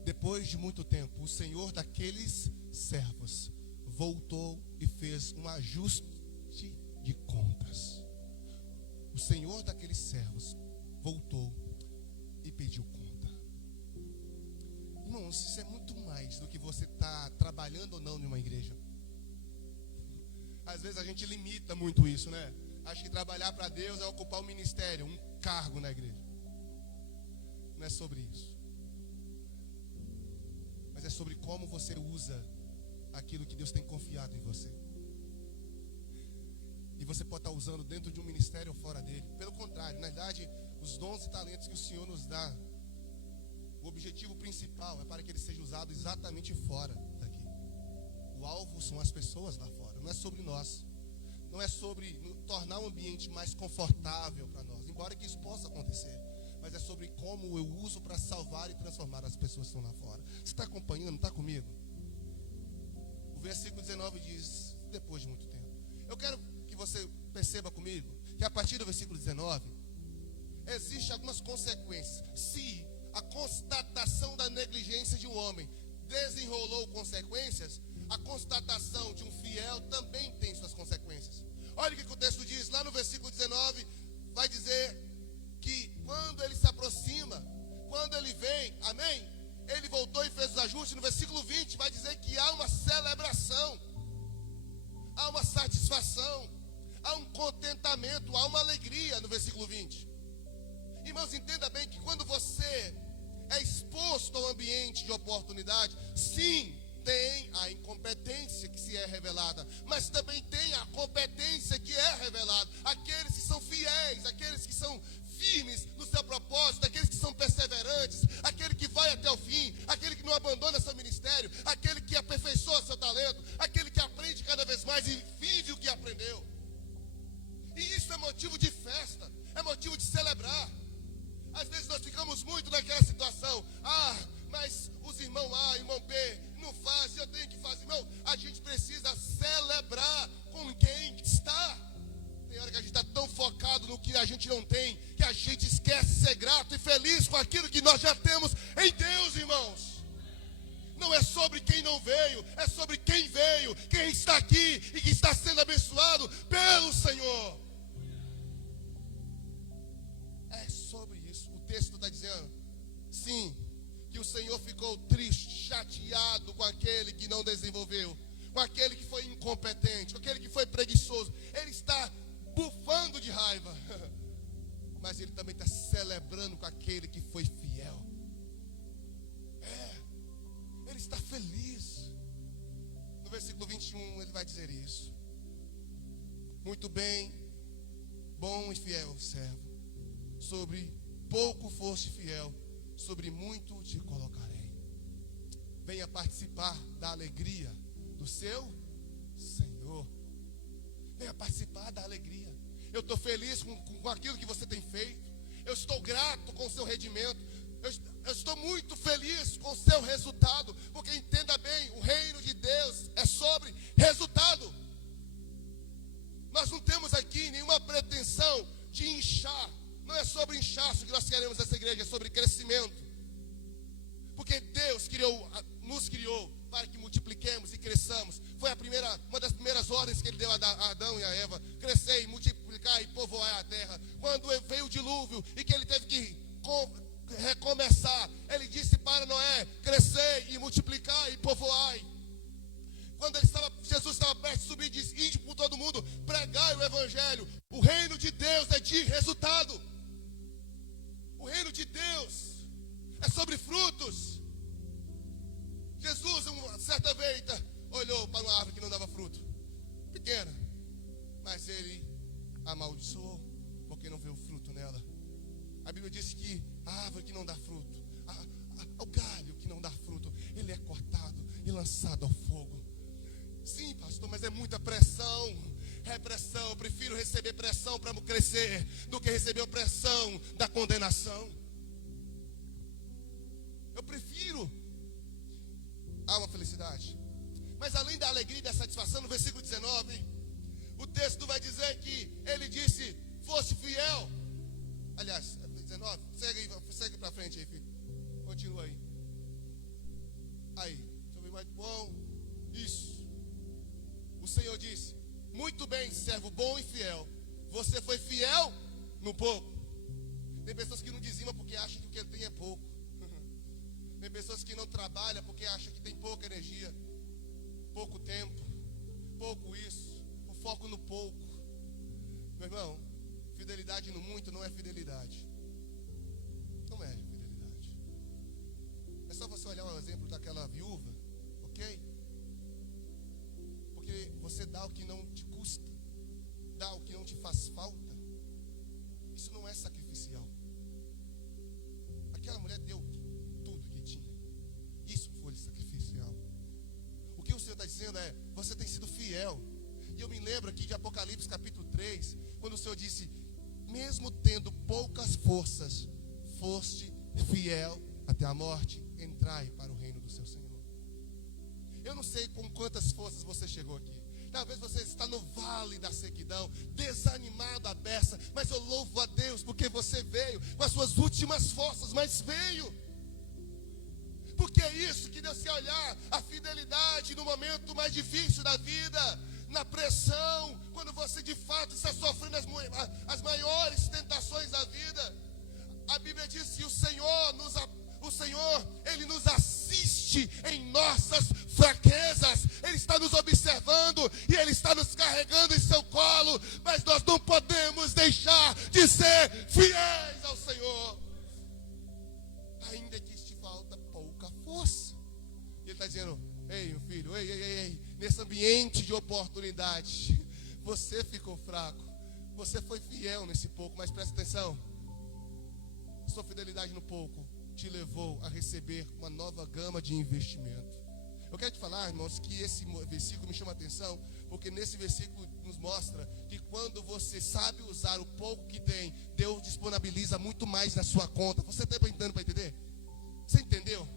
Depois de muito tempo, o Senhor daqueles servos voltou e fez um ajuste de contas. O Senhor daqueles servos voltou e pediu conta. Irmãos, isso é muito mais do que você está trabalhando ou não em uma igreja. Às vezes a gente limita muito isso, né? Acho que trabalhar para Deus é ocupar um ministério, um cargo na igreja. Não é sobre isso. Mas é sobre como você usa aquilo que Deus tem confiado em você. E você pode estar usando dentro de um ministério ou fora dele. Pelo contrário, na verdade, os dons e talentos que o Senhor nos dá, o objetivo principal é para que ele seja usado exatamente fora daqui. O alvo são as pessoas lá fora, não é sobre nós. Não é sobre tornar o ambiente mais confortável para nós, embora que isso possa acontecer. Mas é sobre como eu uso para salvar e transformar as pessoas que estão lá fora. Você está acompanhando? Está comigo? O versículo 19 diz, depois de muito tempo. Eu quero que você perceba comigo que a partir do versículo 19 existem algumas consequências. Se a constatação da negligência de um homem desenrolou consequências, a constatação de um fiel também tem suas consequências. Olha o que o texto diz lá no versículo 19, vai dizer que quando ele se aproxima, quando ele vem, amém? Ele voltou e fez os ajustes. No versículo 20 vai dizer que há uma celebração, há uma satisfação, há um contentamento, há uma alegria no versículo 20. Irmãos, entenda bem que quando você é exposto ao ambiente de oportunidade, sim, tem a incompetência que se é revelada, mas também tem a competência que é revelada. Aqueles que são fiéis, aqueles que são firmes no seu propósito, aqueles que são perseverantes, aquele que vai até o fim, aquele que não abandona seu ministério, aquele que aperfeiçoa seu talento, aquele que aprende cada vez mais e vive o que aprendeu. E isso é motivo de festa, é motivo de celebrar. Às vezes nós ficamos muito naquela situação, mas os irmãos A, irmão B, não fazem, eu tenho que fazer. Irmão, a gente precisa celebrar com quem está. Tem hora que a gente está tão focado no que a gente não tem, que a gente esquece de ser grato e feliz com aquilo que nós já temos em Deus, irmãos. Não é sobre quem não veio, é sobre quem veio, quem está aqui e que está sendo abençoado pelo Senhor. É sobre isso. O texto está dizendo, sim, que o Senhor ficou triste, chateado com aquele que não desenvolveu, com aquele que foi incompetente, com aquele que foi preguiçoso. Ele está bufando de raiva, mas ele também está celebrando com aquele que foi fiel. Ele está feliz. No versículo 21 ele vai dizer isso. Muito bem, bom e fiel servo, sobre pouco foste fiel, sobre muito te colocarei. venha participar da alegria do seu Senhor. Venha participar da alegria. Eu estou feliz com aquilo que você tem feito. Eu estou grato com o seu rendimento. Eu estou muito feliz com o seu resultado. Porque entenda bem, o reino de Deus é sobre resultado. Nós não temos aqui nenhuma pretensão de inchar. Não é sobre inchaço que nós queremos nessa igreja, é sobre crescimento. Porque Deus nos criou para que multipliquemos e cresçamos. Foi uma das primeiras ordens que Ele deu a Adão e a Eva: crescer e multiplicar e povoar a terra. Quando veio o dilúvio e que Ele teve que recomeçar, Ele disse para Noé: crescer e multiplicar e povoar. Quando Jesus estava perto de subir, disse: ide por todo mundo, pregai o evangelho. O reino de Deus é de resultado. O reino de Deus é sobre frutos. Jesus, certa vez, olhou para uma árvore que não dava fruto, pequena, mas Ele amaldiçoou porque não veio fruto nela. A Bíblia diz que a árvore que não dá fruto, o galho que não dá fruto, ele é cortado e lançado ao fogo. Sim, pastor, mas é muita pressão. É pressão. Eu prefiro receber pressão para crescer do que receber a pressão da condenação. Eu prefiro. Há uma felicidade. Mas além da alegria e da satisfação, no versículo 19, o texto vai dizer que ele disse: fosse fiel. Aliás, 19, segue para frente aí, filho. Continua aí. Aí, deixa eu ver mais bom. Isso. O Senhor disse: muito bem, servo bom e fiel. Você foi fiel no pouco. Tem pessoas que não dizimam porque acham que o que ele tem é pouco. Tem pessoas que não trabalham porque acham que tem pouca energia, pouco tempo, pouco isso, o foco no pouco. Meu irmão, fidelidade no muito não é fidelidade. Não é fidelidade. É só você olhar o exemplo daquela viúva, ok? Porque você dá o que não te custa, dá o que não te faz falta. Isso não é sacrificial. Aquela mulher deu tudo que tinha. Isso foi sacrificial. O que o Senhor está dizendo é: você tem sido fiel. E eu me lembro aqui de Apocalipse capítulo 3, quando o Senhor disse: mesmo tendo poucas forças, foste fiel até a morte, entrai para o reino do seu Senhor. Eu não sei com quantas forças você chegou aqui. Talvez você está no vale da sequidão, desanimado, à beça, mas eu louvo a Deus porque você veio com as suas últimas forças, mas veio. Porque é isso que Deus quer olhar, a fidelidade no momento mais difícil da vida, na pressão, quando você de fato está sofrendo as maiores tentações da vida. A Bíblia diz que o Senhor, Ele nos assiste em nossas fraquezas. Ele está nos observando e Ele está nos carregando em seu colo. Mas nós não podemos deixar de ser fiéis ao Senhor, ainda que te falta pouca força. E Ele está dizendo: ei, meu filho, ei, nesse ambiente de oportunidade, você ficou fraco, você foi fiel nesse pouco, mas presta atenção, sua fidelidade no pouco te levou a receber uma nova gama de investimento. Eu quero te falar, irmãos, que esse versículo me chama a atenção, porque nesse versículo nos mostra que quando você sabe usar o pouco que tem, Deus disponibiliza muito mais na sua conta. Você está tentando para entender? Você entendeu?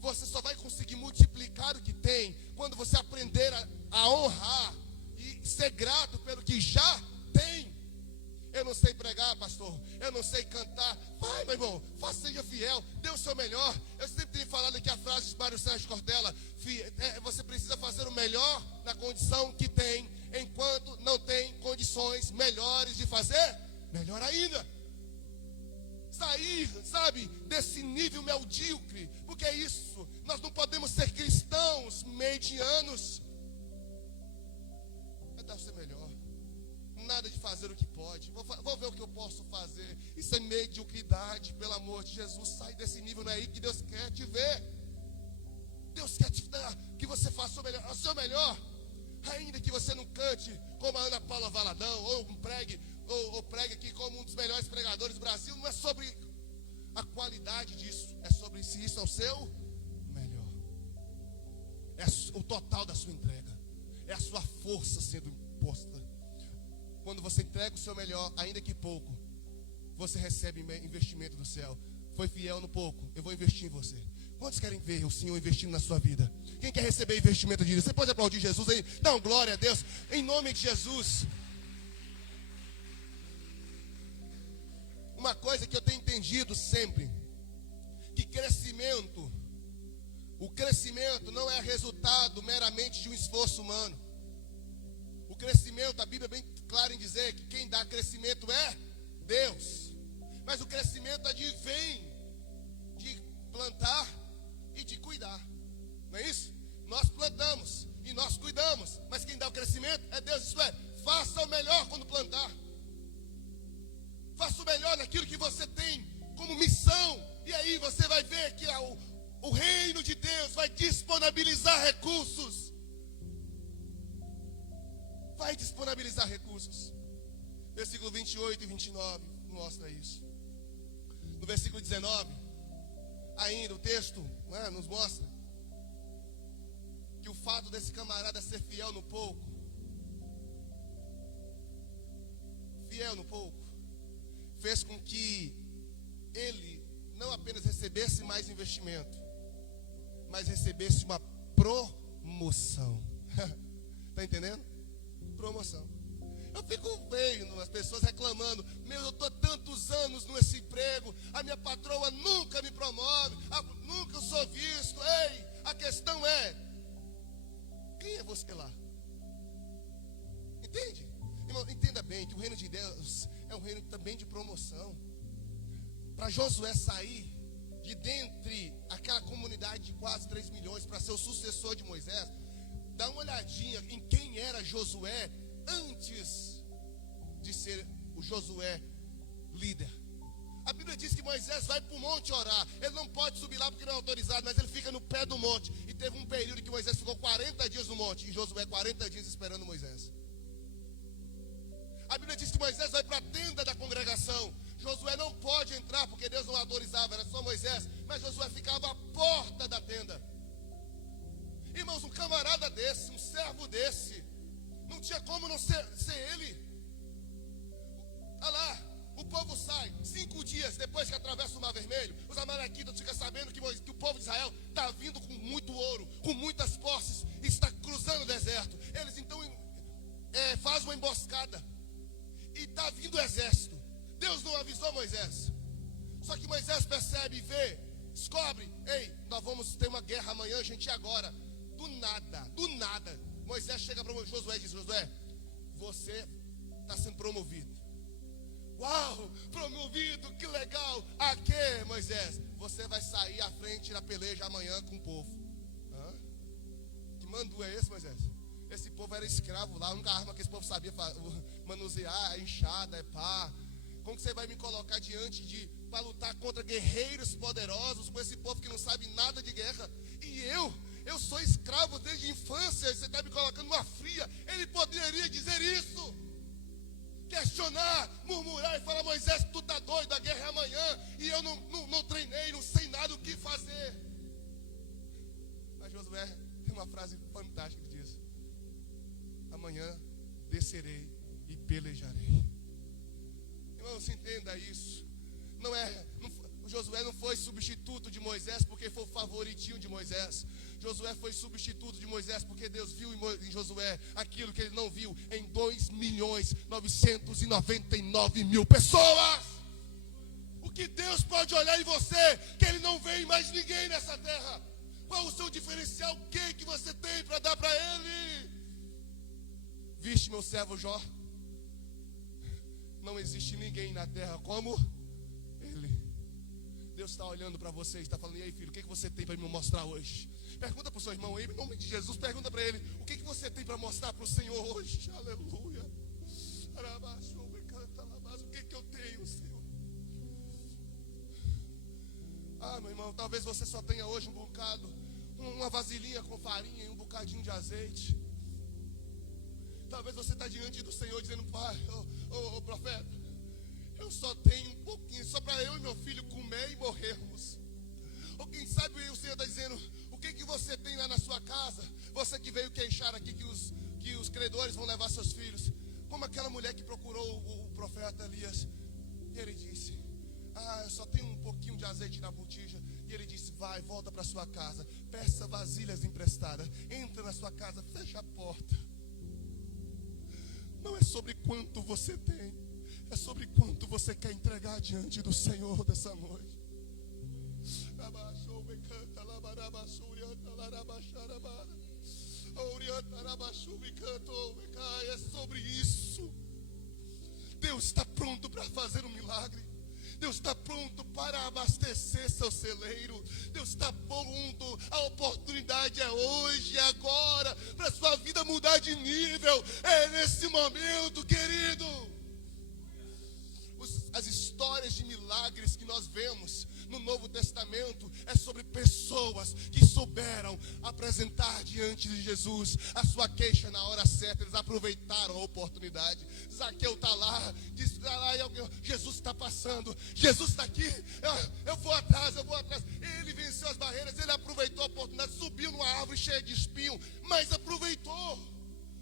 Você só vai conseguir multiplicar o que tem quando você aprender a honrar e ser grato pelo que já tem. Eu não sei pregar, pastor, eu não sei cantar. Vai, meu irmão, seja fiel, dê o seu melhor. Eu sempre tenho falado aqui a frase de Mário Sérgio Cortella: você precisa fazer o melhor na condição que tem, enquanto não tem condições melhores de fazer melhor ainda. Sair, sabe, desse nível medíocre, porque é isso, nós não podemos ser cristãos medianos. É dar o seu melhor. Nada de fazer o que pode. Vou ver o que eu posso fazer. Isso é mediocridade, pelo amor de Jesus. Sai desse nível, não é aí que Deus quer te ver. Deus quer te dar, que você faça o seu melhor. Ainda que você não cante como a Ana Paula Valadão, ou pregue aqui como um dos melhores pregadores do Brasil. Não é sobre a qualidade disso, é sobre se isso é o seu melhor. É o total da sua entrega. É a sua força sendo imposta. Quando você entrega o seu melhor, ainda que pouco, você recebe investimento do céu. Foi fiel no pouco, eu vou investir em você. Quantos querem ver o Senhor investindo na sua vida? Quem quer receber investimento de Deus? Você pode aplaudir Jesus aí? Dá uma glória a Deus, em nome de Jesus. Uma coisa que eu tenho entendido sempre, que o crescimento não é resultado meramente de um esforço humano. O crescimento, a Bíblia é bem clara em dizer que quem dá crescimento é Deus. Mas o crescimento vem de plantar e de cuidar. Não é isso? Nós plantamos e nós cuidamos, mas quem dá o crescimento é Deus. Isso é, faça o melhor quando plantar. Faça o melhor naquilo que você tem como missão. E aí você vai ver que o reino de Deus vai disponibilizar recursos. Vai disponibilizar recursos. Versículo 28 e 29 mostra isso. No versículo 19, ainda o texto nos mostra que o fato desse camarada ser fiel no pouco, fez com que ele não apenas recebesse mais investimento, mas recebesse uma promoção. Está entendendo? Promoção. Eu fico vendo as pessoas reclamando: eu estou tantos anos nesse emprego, a minha patroa nunca me promove, nunca eu sou visto. Ei, a questão é: quem é você lá? Entende? Irmão, entenda bem que o reino de Deus é um reino também de promoção. Para Josué sair de dentre aquela comunidade de quase 3 milhões para ser o sucessor de Moisés, dá uma olhadinha em quem era Josué antes de ser o Josué líder. A Bíblia diz que Moisés vai para o monte orar. Ele não pode subir lá porque não é autorizado, mas ele fica no pé do monte. E teve um período que Moisés ficou 40 dias no monte, e Josué 40 dias esperando Moisés. A Bíblia diz que Moisés vai para a tenda da congregação. Josué não pode entrar porque Deus não autorizava, era só Moisés. Mas Josué ficava à porta da tenda. Irmãos, um camarada desse, um servo desse, não tinha como não ser ele. Olha lá, o povo sai 5 dias depois que atravessa o Mar Vermelho. Os amalequitas ficam sabendo que o povo de Israel está vindo com muito ouro, com muitas posses, e está cruzando o deserto. Eles então fazem uma emboscada e está vindo o exército. Deus não avisou Moisés. Só que Moisés percebe e vê, descobre: ei, nós vamos ter uma guerra amanhã, gente, agora. Do nada, Moisés chega para Josué e diz: Josué, você está sendo promovido. Uau, promovido, que legal. A quê, Moisés? Você vai sair à frente da peleja amanhã com o povo. Que mandu é esse, Moisés? Esse povo era escravo lá, a única arma que esse povo sabia manusear é enxada, é pá. Como que você vai me colocar diante para lutar contra guerreiros poderosos com esse povo que não sabe nada de guerra? E eu sou escravo desde a infância, você está me colocando numa fria. Ele poderia dizer isso, questionar, murmurar e falar: Moisés, tu está doido, a guerra é amanhã, e eu não treinei, não sei nada o que fazer. Mas Josué tem uma frase fantástica que diz: amanhã descerei e pelejarei. Irmão, se entenda isso. Josué não foi substituto de Moisés porque foi o favoritinho de Moisés. Josué foi substituto de Moisés porque Deus viu em Josué aquilo que ele não viu em 2.999.000 pessoas. O que Deus pode olhar em você que ele não vê em mais ninguém nessa terra? Qual o seu diferencial? O que você tem para dar para ele? Viste meu servo Jó? Não existe ninguém na terra como ele. Deus está olhando para você e está falando: e aí, filho, o que você tem para me mostrar hoje? Pergunta para o seu irmão aí, em nome de Jesus, pergunta para ele: o que você tem para mostrar para o Senhor hoje? Aleluia. O que eu tenho, Senhor? Meu irmão, talvez você só tenha hoje um bocado, uma vasilhinha com farinha e um bocadinho de azeite. Talvez você está diante do Senhor dizendo: pai, profeta, eu só tenho um pouquinho, só para eu e meu filho comer e morrermos. Ou quem sabe o Senhor está dizendo: o que você tem lá na sua casa. Você que veio queixar aqui que os credores vão levar seus filhos. Como aquela mulher que procurou o profeta Elias. E ele disse: eu só tenho um pouquinho de azeite na botija. E ele disse: vai, volta para sua casa, peça vasilhas emprestadas, entra na sua casa, fecha a porta. Não é sobre quanto você tem, é sobre quanto você quer entregar diante do Senhor dessa noite. É sobre isso. Deus está pronto para fazer um milagre. Deus está pronto para abastecer seu celeiro. Deus está pronto. A oportunidade é hoje, é agora, para sua vida mudar de nível. É nesse momento, querido. As histórias de milagres que nós vemos no Novo Testamento é sobre pessoas que souberam apresentar diante de Jesus a sua queixa na hora certa. Eles aproveitaram a oportunidade. Zaqueu está lá, diz: Jesus está passando, Jesus está aqui, eu vou atrás. Ele venceu as barreiras, ele aproveitou a oportunidade, subiu numa árvore cheia de espinho, mas aproveitou.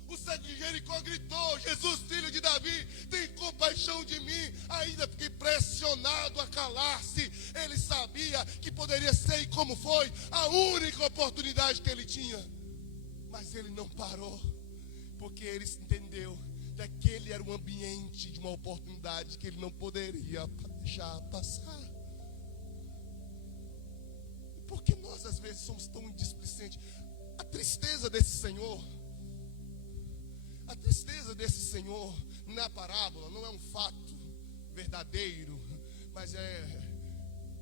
O cego de Jericó gritou: Jesus, filho de Davi, tem compaixão de mim. Ainda fiquei pressionado a calar-se. Ele sabia que poderia ser, e como foi, a única oportunidade que ele tinha. Mas ele não parou, porque ele entendeu que aquele era um ambiente de uma oportunidade que ele não poderia deixar passar. Por que nós às vezes somos tão displicentes? A tristeza desse Senhor na parábola não é um fato verdadeiro, mas é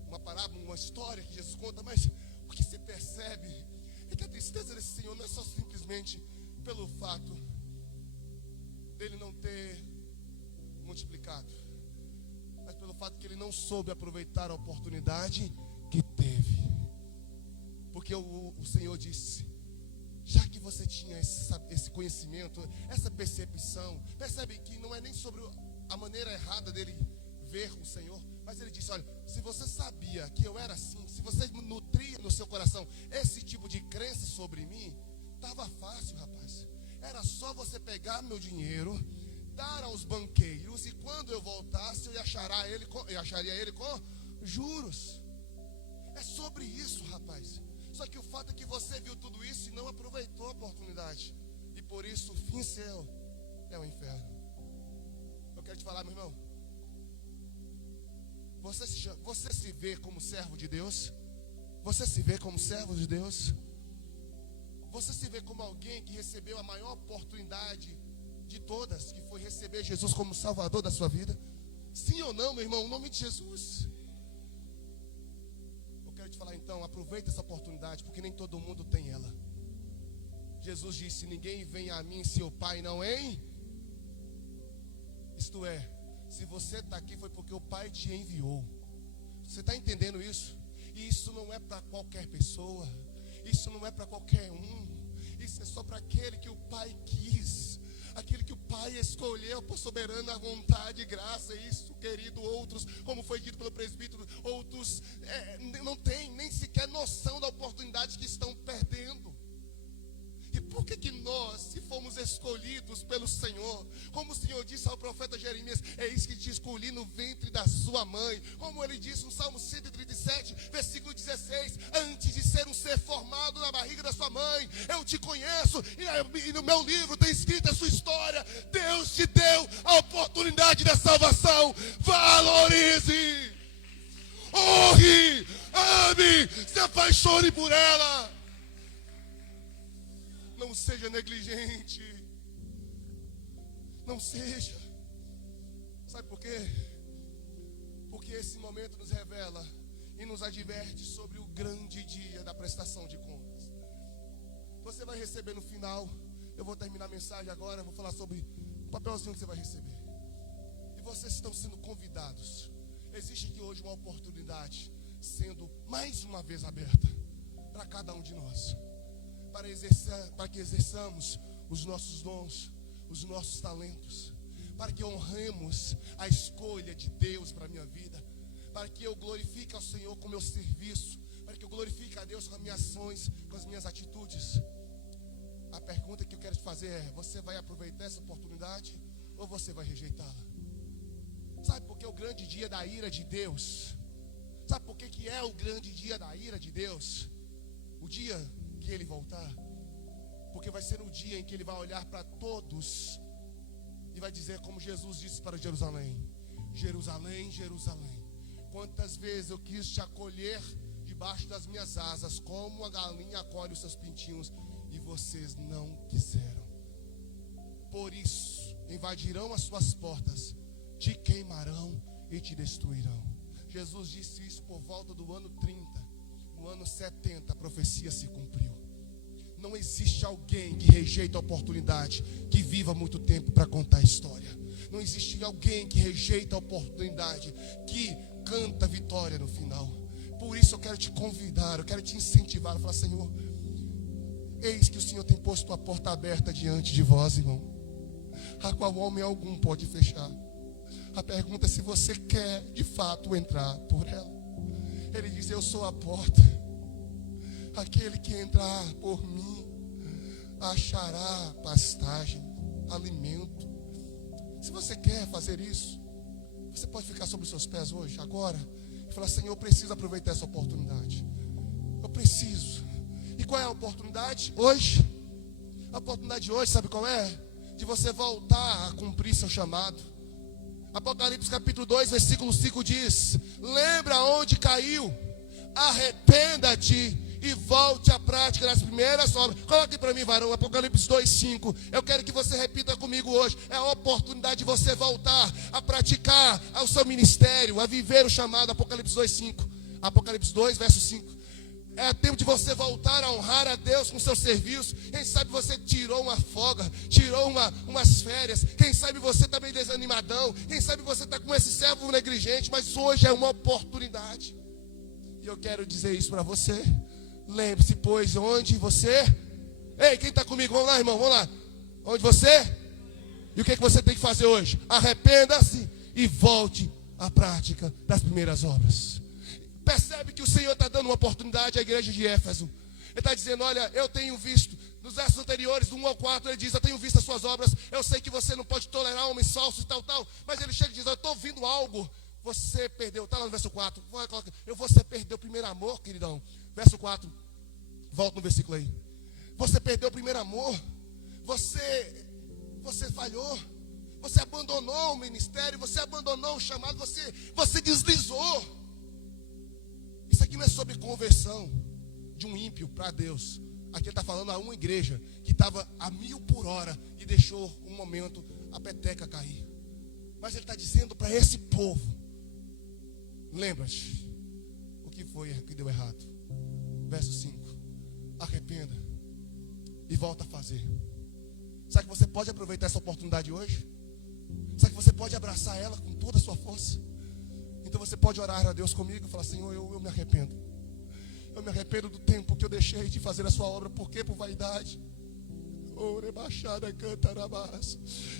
uma parábola, uma história que Jesus conta. Mas o que se percebe é que a tristeza desse Senhor não é só simplesmente pelo fato dele não ter multiplicado, mas pelo fato que ele não soube aproveitar a oportunidade que teve. Porque o Senhor disse: já que você tinha esse conhecimento, essa percepção, percebe que não é nem sobre a maneira errada dele ver o Senhor, mas ele disse: olha, se você sabia que eu era assim, se você nutria no seu coração esse tipo de crença sobre mim, estava fácil, rapaz. Era só você pegar meu dinheiro, dar aos banqueiros, e quando eu voltasse, eu acharia ele com juros. É sobre isso, rapaz. Só que o fato é que você viu tudo isso e não aproveitou a oportunidade. E por isso o fim seu é o inferno. Eu quero te falar, meu irmão. Você se vê como servo de Deus? Você se vê como servo de Deus? Você se vê como alguém que recebeu a maior oportunidade de todas, que foi receber Jesus como Salvador da sua vida? Sim ou não, meu irmão? Em nome de Jesus. Quero te falar então, aproveita essa oportunidade, porque nem todo mundo tem ela. Jesus disse: ninguém vem a mim se o Pai não Isto é, se você está aqui foi porque o Pai te enviou. Você está entendendo isso? E isso não é para qualquer pessoa, isso não é para qualquer um, isso é só para aquele que o Pai quis, aquele que o Pai escolheu por soberana vontade e graça. Isso, querido, outros, como foi dito pelo presbítero, outros não têm nem sequer noção da oportunidade que estão perdendo. E por que nós, se fomos escolhidos pelo Senhor, como o Senhor disse ao profeta Jeremias: eis que te escolhi no ventre da sua mãe, como ele disse no Salmo 137, versículo 16: antes de ser um ser formado na barriga da sua mãe, eu te conheço, e no meu livro tem escrita a sua história. Deus te deu a oportunidade da salvação. Valorize, honre, ame, se apaixone por ela. Não seja negligente. Não seja. Sabe por quê? Porque esse momento nos revela e nos adverte sobre o grande dia da prestação de contas. Você vai receber no final. Eu vou terminar a mensagem agora. Eu vou falar sobre o papelzinho que você vai receber. E vocês estão sendo convidados. Existe aqui hoje uma oportunidade sendo mais uma vez aberta para cada um de nós, para que exerçamos os nossos dons, os nossos talentos, para que honremos a escolha de Deus para a minha vida, para que eu glorifique ao Senhor com o meu serviço, para que eu glorifique a Deus com as minhas ações, com as minhas atitudes. A pergunta que eu quero te fazer é: você vai aproveitar essa oportunidade ou você vai rejeitá-la? Sabe por que o grande dia da ira de Deus? Sabe por que é o grande dia da ira de Deus? O dia que Ele voltar. Porque vai ser o dia em que Ele vai olhar para todos e vai dizer como Jesus disse para Jerusalém: Jerusalém, Jerusalém, quantas vezes eu quis te acolher debaixo das minhas asas, como a galinha acolhe os seus pintinhos, e vocês não quiseram. Por isso invadirão as suas portas, te queimarão e te destruirão. Jesus disse isso por volta do ano 30. No ano 70 a profecia se cumpriu. Não existe alguém que rejeita a oportunidade que viva muito tempo para contar a história. Não existe alguém que rejeita a oportunidade que canta vitória no final. Por isso eu quero te convidar, eu quero te incentivar a falar: Senhor, eis que o Senhor tem posto a porta aberta diante de vós, irmão, a qual homem algum pode fechar. A pergunta é se você quer de fato entrar por ela. Ele diz: eu sou a porta. Aquele que entrar por mim achará pastagem, alimento. Se você quer fazer isso, você pode ficar sobre os seus pés hoje, agora, e falar: Senhor, eu preciso aproveitar essa oportunidade. Eu preciso. E qual é a oportunidade hoje? A oportunidade de hoje, sabe qual é? De você voltar a cumprir seu chamado. Apocalipse capítulo 2, versículo 5 diz: lembra onde caiu, arrependa-te e volte à prática das primeiras obras. Coloque para mim, varão, Apocalipse 2:5. Eu quero que você repita comigo hoje. É a oportunidade de você voltar a praticar o seu ministério, a viver o chamado. Apocalipse 2:5. Apocalipse 2, verso 5. É tempo de você voltar a honrar a Deus com seu serviço. Quem sabe você tirou uma folga, tirou umas férias. Quem sabe você está meio desanimadão. Quem sabe você está com esse servo negligente. Mas hoje é uma oportunidade. E eu quero dizer isso para você. Lembre-se, pois, onde você... Ei, quem está comigo? Vamos lá, irmão, vamos lá. Onde você... E o que você tem que fazer hoje? Arrependa-se e volte à prática das primeiras obras. Percebe que o Senhor está dando uma oportunidade à igreja de Éfeso. Ele está dizendo: olha, eu tenho visto, nos versos anteriores, do 1 ao 4, ele diz: eu tenho visto as suas obras, eu sei que você não pode tolerar homens falsos e tal. Mas ele chega e diz: eu estou ouvindo algo, você perdeu. Está lá no verso 4, você perdeu o primeiro amor, queridão. Verso 4, volta no versículo aí. Você perdeu o primeiro amor, você falhou, você abandonou o ministério, você abandonou o chamado, você deslizou. Isso aqui não é sobre conversão de um ímpio para Deus. Aqui ele está falando a uma igreja que estava a 1000 por hora e deixou um momento a peteca cair. Mas ele está dizendo para esse povo: lembra-te o que foi que deu errado. Verso 5: arrependa e volta a fazer. Sabe que você pode aproveitar essa oportunidade hoje? Sabe que você pode abraçar ela com toda a sua força? Então você pode orar a Deus comigo e falar: Senhor, eu me arrependo. Eu me arrependo do tempo que eu deixei de fazer a sua obra. Por quê? Por vaidade.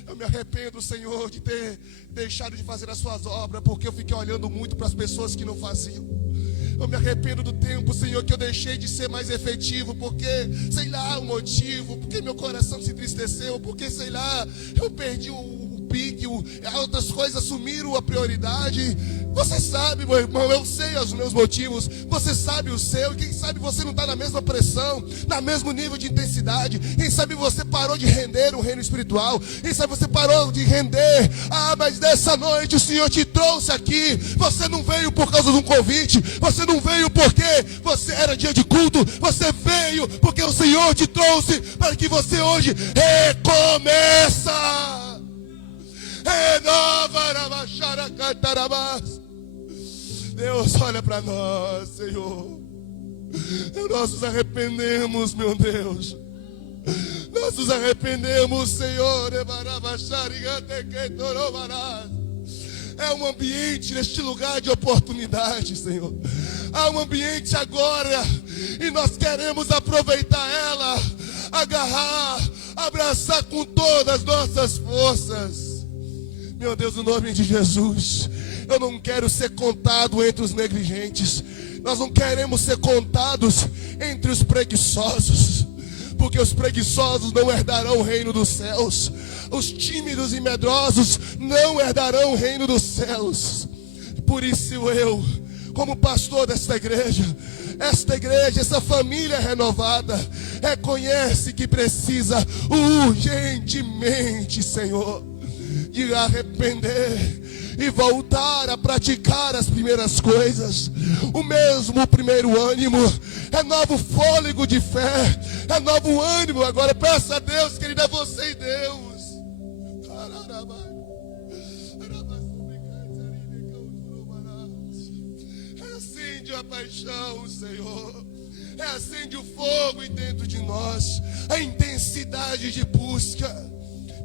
Eu me arrependo, Senhor, de ter deixado de fazer as suas obras, porque eu fiquei olhando muito para as pessoas que não faziam. Eu me arrependo do tempo, Senhor, que eu deixei de ser mais efetivo, porque, sei lá, o motivo, porque meu coração se entristeceu, porque, sei lá, eu perdi o pique, outras coisas assumiram a prioridade. Você sabe, meu irmão, eu sei os meus motivos, você sabe o seu, e quem sabe você não está na mesma pressão, no mesmo nível de intensidade. Quem sabe você parou de render o reino espiritual, quem sabe você parou de render. Mas nessa noite o Senhor te trouxe aqui. Você não veio por causa de um convite, você não veio porque você era dia de culto, você veio porque o Senhor te trouxe para que você hoje recomeça. Renova, Deus, olha para nós, Senhor. Nós nos arrependemos, meu Deus. Nós nos arrependemos, Senhor. É um ambiente neste lugar de oportunidade, Senhor. Há um ambiente agora e nós queremos aproveitar ela, agarrar, abraçar com todas as nossas forças. Meu Deus, no nome de Jesus, eu não quero ser contado entre os negligentes. Nós não queremos ser contados entre os preguiçosos. porque os preguiçosos não herdarão o reino dos céus, os tímidos e medrosos não herdarão o reino dos céus. Por isso eu, como pastor desta igreja, essa família renovada, reconhece que precisa urgentemente, Senhor, de arrepender e voltar a praticar as primeiras coisas. O mesmo primeiro ânimo, renova o fôlego de fé, renova o ânimo. Agora peça a Deus que Ele dê você e Deus. Acende a paixão, Senhor. Acende o fogo dentro de nós, a intensidade de busca.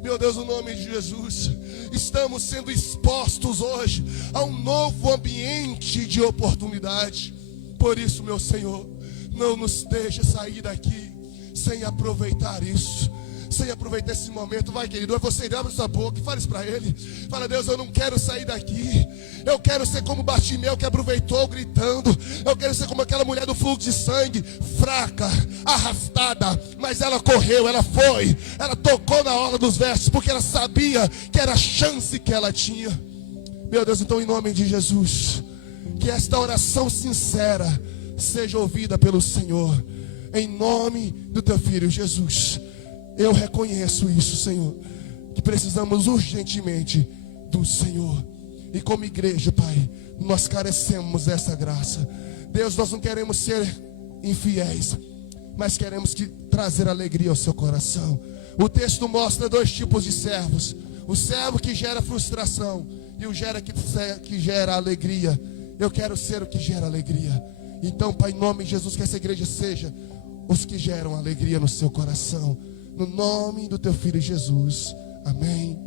Meu Deus, no nome de Jesus, estamos sendo expostos hoje a um novo ambiente de oportunidade. Por isso, meu Senhor, não nos deixe sair daqui sem aproveitar isso, sem aproveitar esse momento. Vai, querido, você abre sua boca e fale isso para Ele. Fala: Deus, eu não quero sair daqui. Eu quero ser como Bartimeu, que aproveitou gritando. Eu quero ser como aquela mulher do fluxo de sangue, fraca, arrastada, mas ela correu, ela foi, ela tocou na orla dos versos, porque ela sabia que era a chance que ela tinha. Meu Deus, então, em nome de Jesus, que esta oração sincera seja ouvida pelo Senhor, em nome do teu Filho Jesus. Eu reconheço isso, Senhor, que precisamos urgentemente do Senhor. E como igreja, Pai, nós carecemos dessa graça. Deus, nós não queremos ser infiéis, mas queremos trazer alegria ao seu coração. O texto mostra dois tipos de servos: o servo que gera frustração e o que gera alegria. Eu quero ser o que gera alegria. Então, Pai, em nome de Jesus, que essa igreja seja os que geram alegria no seu coração. No nome do teu Filho Jesus. Amém